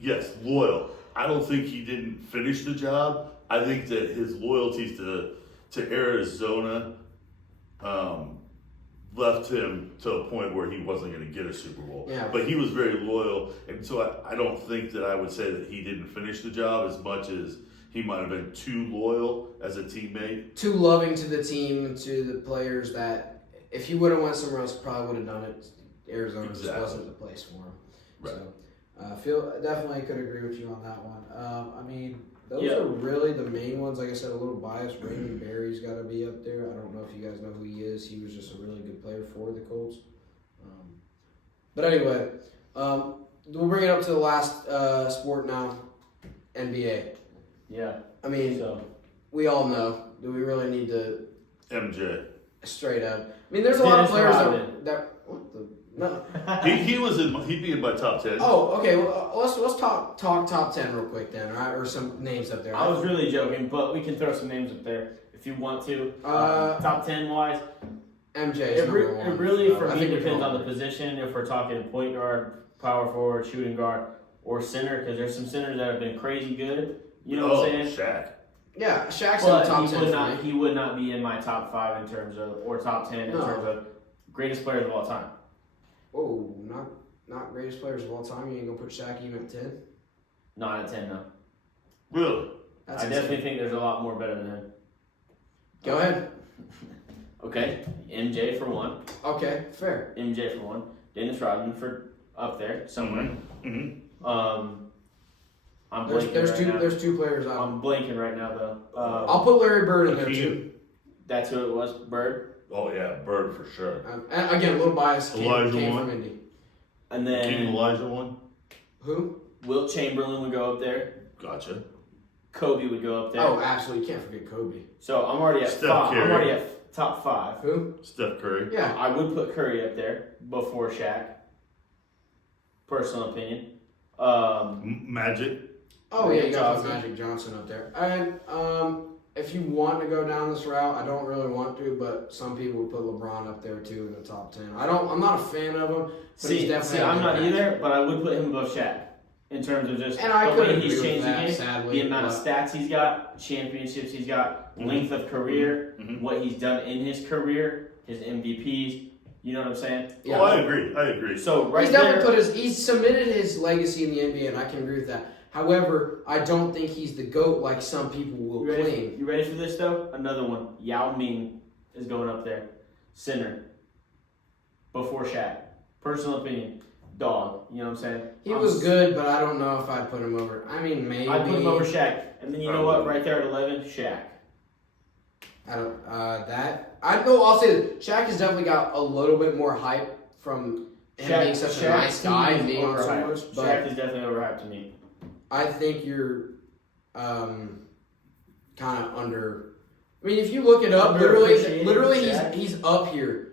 yes, loyal. I don't think he didn't finish the job. I think that his loyalties to Arizona left him to a point where he wasn't going to get a Super Bowl. Yeah. But he was very loyal, and so I don't think that I would say that he didn't finish the job as much as he might have been too loyal as a teammate. Too loving to the team and to the players that if he would have went somewhere else, probably would have done it. Arizona just wasn't the place for him. Right. So, definitely could agree with you on that one. I mean, those are really the main ones. Like I said, a little biased. Raymond Berry's got to be up there. I don't know if you guys know who he is. He was just a really good player for the Colts. But anyway, we'll bring it up to the last sport now, NBA. Yeah. I mean, we all know. Do we really need to MJ. straight up? I mean, there's a lot of players that what the no. He'd be in my top 10. Oh, okay. Well, let's talk top 10 real quick then, all right? Or some names up there. I was really joking, but we can throw some names up there if you want to. Top 10 wise, MJ. it really for me depends on the position. If we're talking point guard, power forward, shooting guard, or center, because there's some centers that have been crazy good. You know what I'm saying? Shaq. Yeah, Shaq's But in the top 10 he would not be in my top 5 in terms of, or top 10 in terms of greatest players of all time. Oh, not greatest players of all time. You ain't gonna put Shaq even at 10? Not at 10, no. Really? That's I definitely think there's a lot more better than him. Go ahead. Okay, MJ for one. Okay, fair. MJ for one. Dennis Rodman for up there somewhere. Mm-hmm. I'm blanking right now. There's two players out. I'm blanking right now though. I'll put Larry Bird in there too. That's who it was. Bird. Oh yeah, Bird for sure. And again, a little bias. Came Elijah from Indy. And King then Elijah one. Who? Wilt Chamberlain would go up there. Gotcha. Kobe would go up there. Oh, absolutely. You can't forget Kobe. So I'm already at Steph 5. Curry. I'm already at top 5. Who? Steph Curry. Yeah. I would put Curry up there before Shaq. Personal opinion. Magic. Oh yeah, you got Johnson. Magic Johnson up there. And if you want to go down this route, I don't really want to, but some people would put LeBron up there too in the top 10. I'm not a fan of him. But he's definitely I'm not impact. either, but I would put him above Shaq in terms of just And I the could way agree he's with changed that, the game, sadly, the amount of stats he's got, championships he's got, Mhm. length of career, Mhm. what he's done in his career, his MVPs. You know what I'm saying? Yeah. Oh, I agree. So right He's there, definitely he's cemented his legacy in the NBA, and I can agree with that. However, I don't think he's the GOAT like some people will claim. You ready for this though? Another one. Yao Ming is going up there, center, before Shaq. Personal opinion, dog. You know what I'm saying? He was good, but I don't know if I'd put him over. I mean, maybe. I put him over Shaq, and then you know Oh. what? Right there at 11, Shaq. I don't. I know. I'll say this. Shaq has definitely got a little bit more hype from him being such a nice guy and being on so much. Shaq But is definitely overhyped to me. I think you're kind of under. I mean, if you look it up, Underappreciated literally, Shaq. he's up here,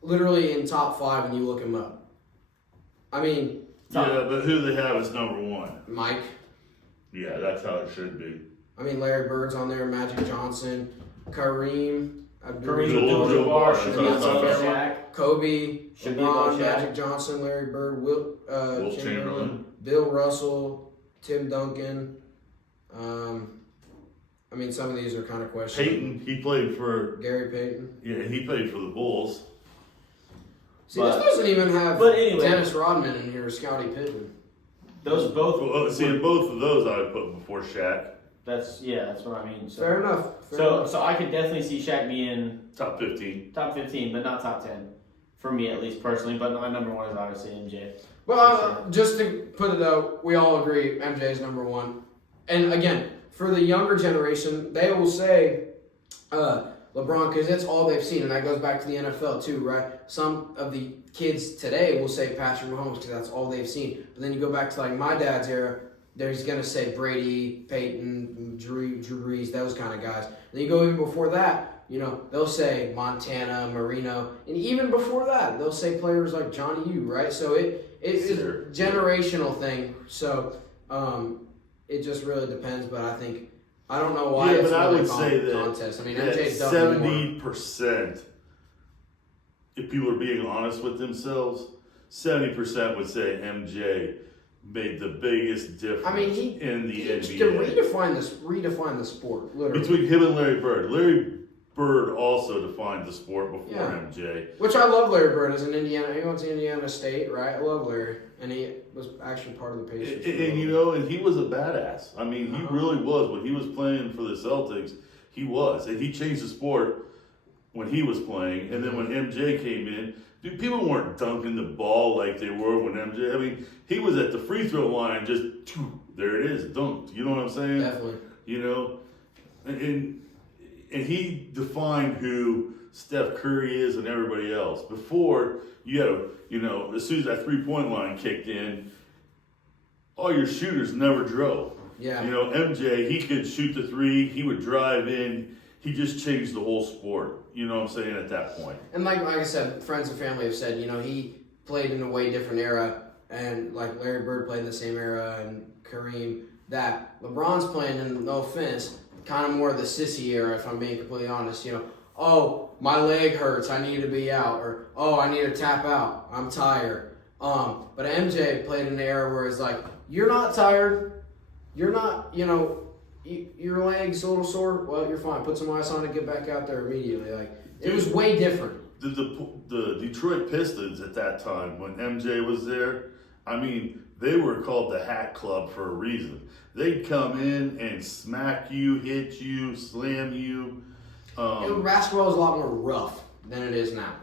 literally in top 5 when you look him up. I mean, Yeah, but who they have is number one. Mike. Yeah, that's how it should be. I mean, Larry Bird's on there, Magic Johnson, Kareem Kareem Abdul-Jabbar, Abdul-Jabbar should be that's above not Shaq. Kobe, Should be above LeBron, Shaq. Magic Johnson, Larry Bird, Wilt Wilt Chamberlain, Chamberlain. Bill Russell, Tim Duncan. I mean, some of these are kind of questionable. Peyton, he played for Gary Payton. he played for the Bulls. See, But- this doesn't even have but anyway. Dennis Rodman in here, or Scottie Pippen. Those both. Well, see, both of those I would put before Shaq. That's what I mean. So, Fair enough. Fair enough. so I could definitely see Shaq being Top 15. top 15, but not top 10 for me at least personally. But my number one is obviously MJ. Well, just to put it out, we all agree MJ is number one. And again, for the younger generation, they will say LeBron because it's all they've seen, and that goes back to the NFL too, right? Some of the kids today will say Patrick Mahomes because that's all they've seen. But then you go back to like my dad's era, there's gonna say Brady, Peyton, Drew Brees, those kind of guys. Then you go even before that, you know, they'll say Montana, Marino, and even before that, they'll say players like Johnny U, right? So it's Sure. a generational thing. So it just really depends. But I don't know why Yeah, it's but I really would say that contest. I mean, that MJ's done more. 70%, if people are being honest with themselves, 70% would say MJ made the biggest difference I mean, he in the He NBA. redefine the sport, literally. Between him and Larry Bird. Larry Bird also defined the sport before Yeah. MJ. Which I love Larry Bird as an Indiana. He went to Indiana State, right? I love Larry, and he was actually part of the Pacers. And he was a badass. I mean, he Uh-huh. really was. When he was playing for the Celtics, he was. And he changed the sport when he was playing. And then when MJ came in, dude, people weren't dunking the ball like they were when MJ. I mean, he was at the free throw line, just there it is, dunked. You know what I'm saying? Definitely. You know, and he defined who Steph Curry is and everybody else. Before you had as soon as that 3-point line kicked in, all your shooters never drove. Yeah. You know, MJ, he could shoot the three, he would drive in, he just changed the whole sport. You know what I'm saying, at that point. And like I said, friends and family have said, he played in a way different era, and like Larry Bird played in the same era, and Kareem, that LeBron's playing in, no offense, kind of more of the sissy era, if I'm being completely honest. Oh, my leg hurts, I need to be out, or oh, I need to tap out, I'm tired. But MJ played in an era where it's like, you're not tired, you're not, your leg's a little sore, well, you're fine. Put some ice on it, get back out there immediately. Like, it was way different. The Detroit Pistons at that time, when MJ was there, I mean, they were called the Hat Club for a reason. They'd come in and smack you, hit you, slam you. Basketball is a lot more rough than it is now.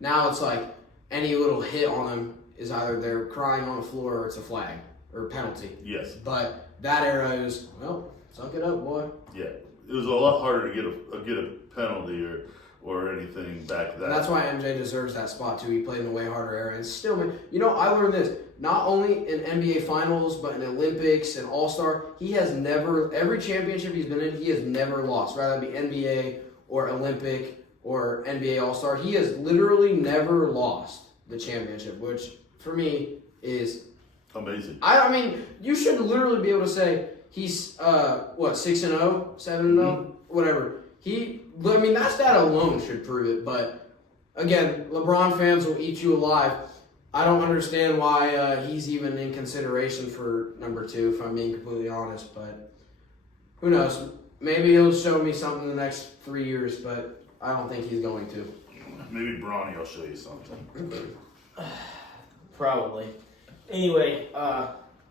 Now it's like any little hit on them is either they're crying on the floor or it's a flag or a penalty. Yes. But that era is, well, suck it up, boy. Yeah. It was a lot harder to get a penalty or anything back then. And that's why MJ deserves that spot too. He played in a way harder era, and still, man. I learned this not only in NBA Finals, but in Olympics and All-Star. He has never, every championship he's been in, he has never lost. Rather it be NBA or Olympic or NBA All-Star, he has literally never lost the championship, which for me is amazing. I mean, you should literally be able to say he's 6-0, 7-0, whatever. That stat alone should prove it. But again, LeBron fans will eat you alive. I don't understand why he's even in consideration for number 2, if I'm being completely honest. But who knows? Maybe he'll show me something in the next 3 years, but I don't think he's going to. Maybe Bronny will show you something. Probably. Anyway,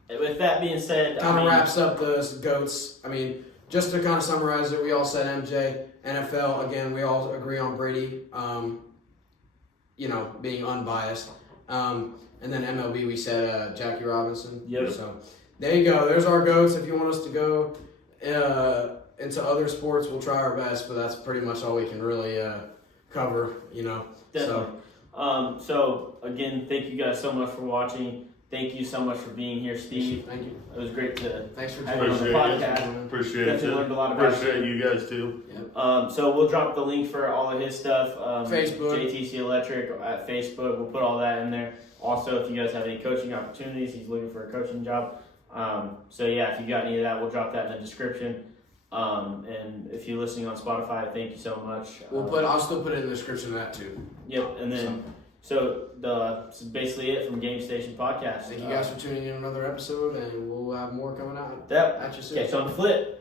with that being said, Kind of wraps up the GOATs. I mean, just to kind of summarize it, we all said MJ. NFL, again, we all agree on Brady, being unbiased. And then MLB, we said Jackie Robinson. Yep. So there you go. There's our GOATs. If you want us to go into other sports, we'll try our best, but that's pretty much all we can really cover, Definitely. So again, thank you guys so much for watching. Thank you so much for being here, Steve. Thank you. It was great to Thanks for have you on the Appreciate podcast. Appreciate Definitely it. learned a lot about Appreciate you guys too. So we'll drop the link for all of his stuff. Facebook. JTC Electric at Facebook. We'll put all that in there. Also, if you guys have any coaching opportunities, he's looking for a coaching job. If you got any of that, we'll drop that in the description. And if you're listening on Spotify, thank you so much. I'll still put it in the description of that too. Yep, and then this is basically it from Game Station Podcast. Thank you guys for tuning in another episode, and we'll have more coming out Yep. at you soon. Catch you on the flip.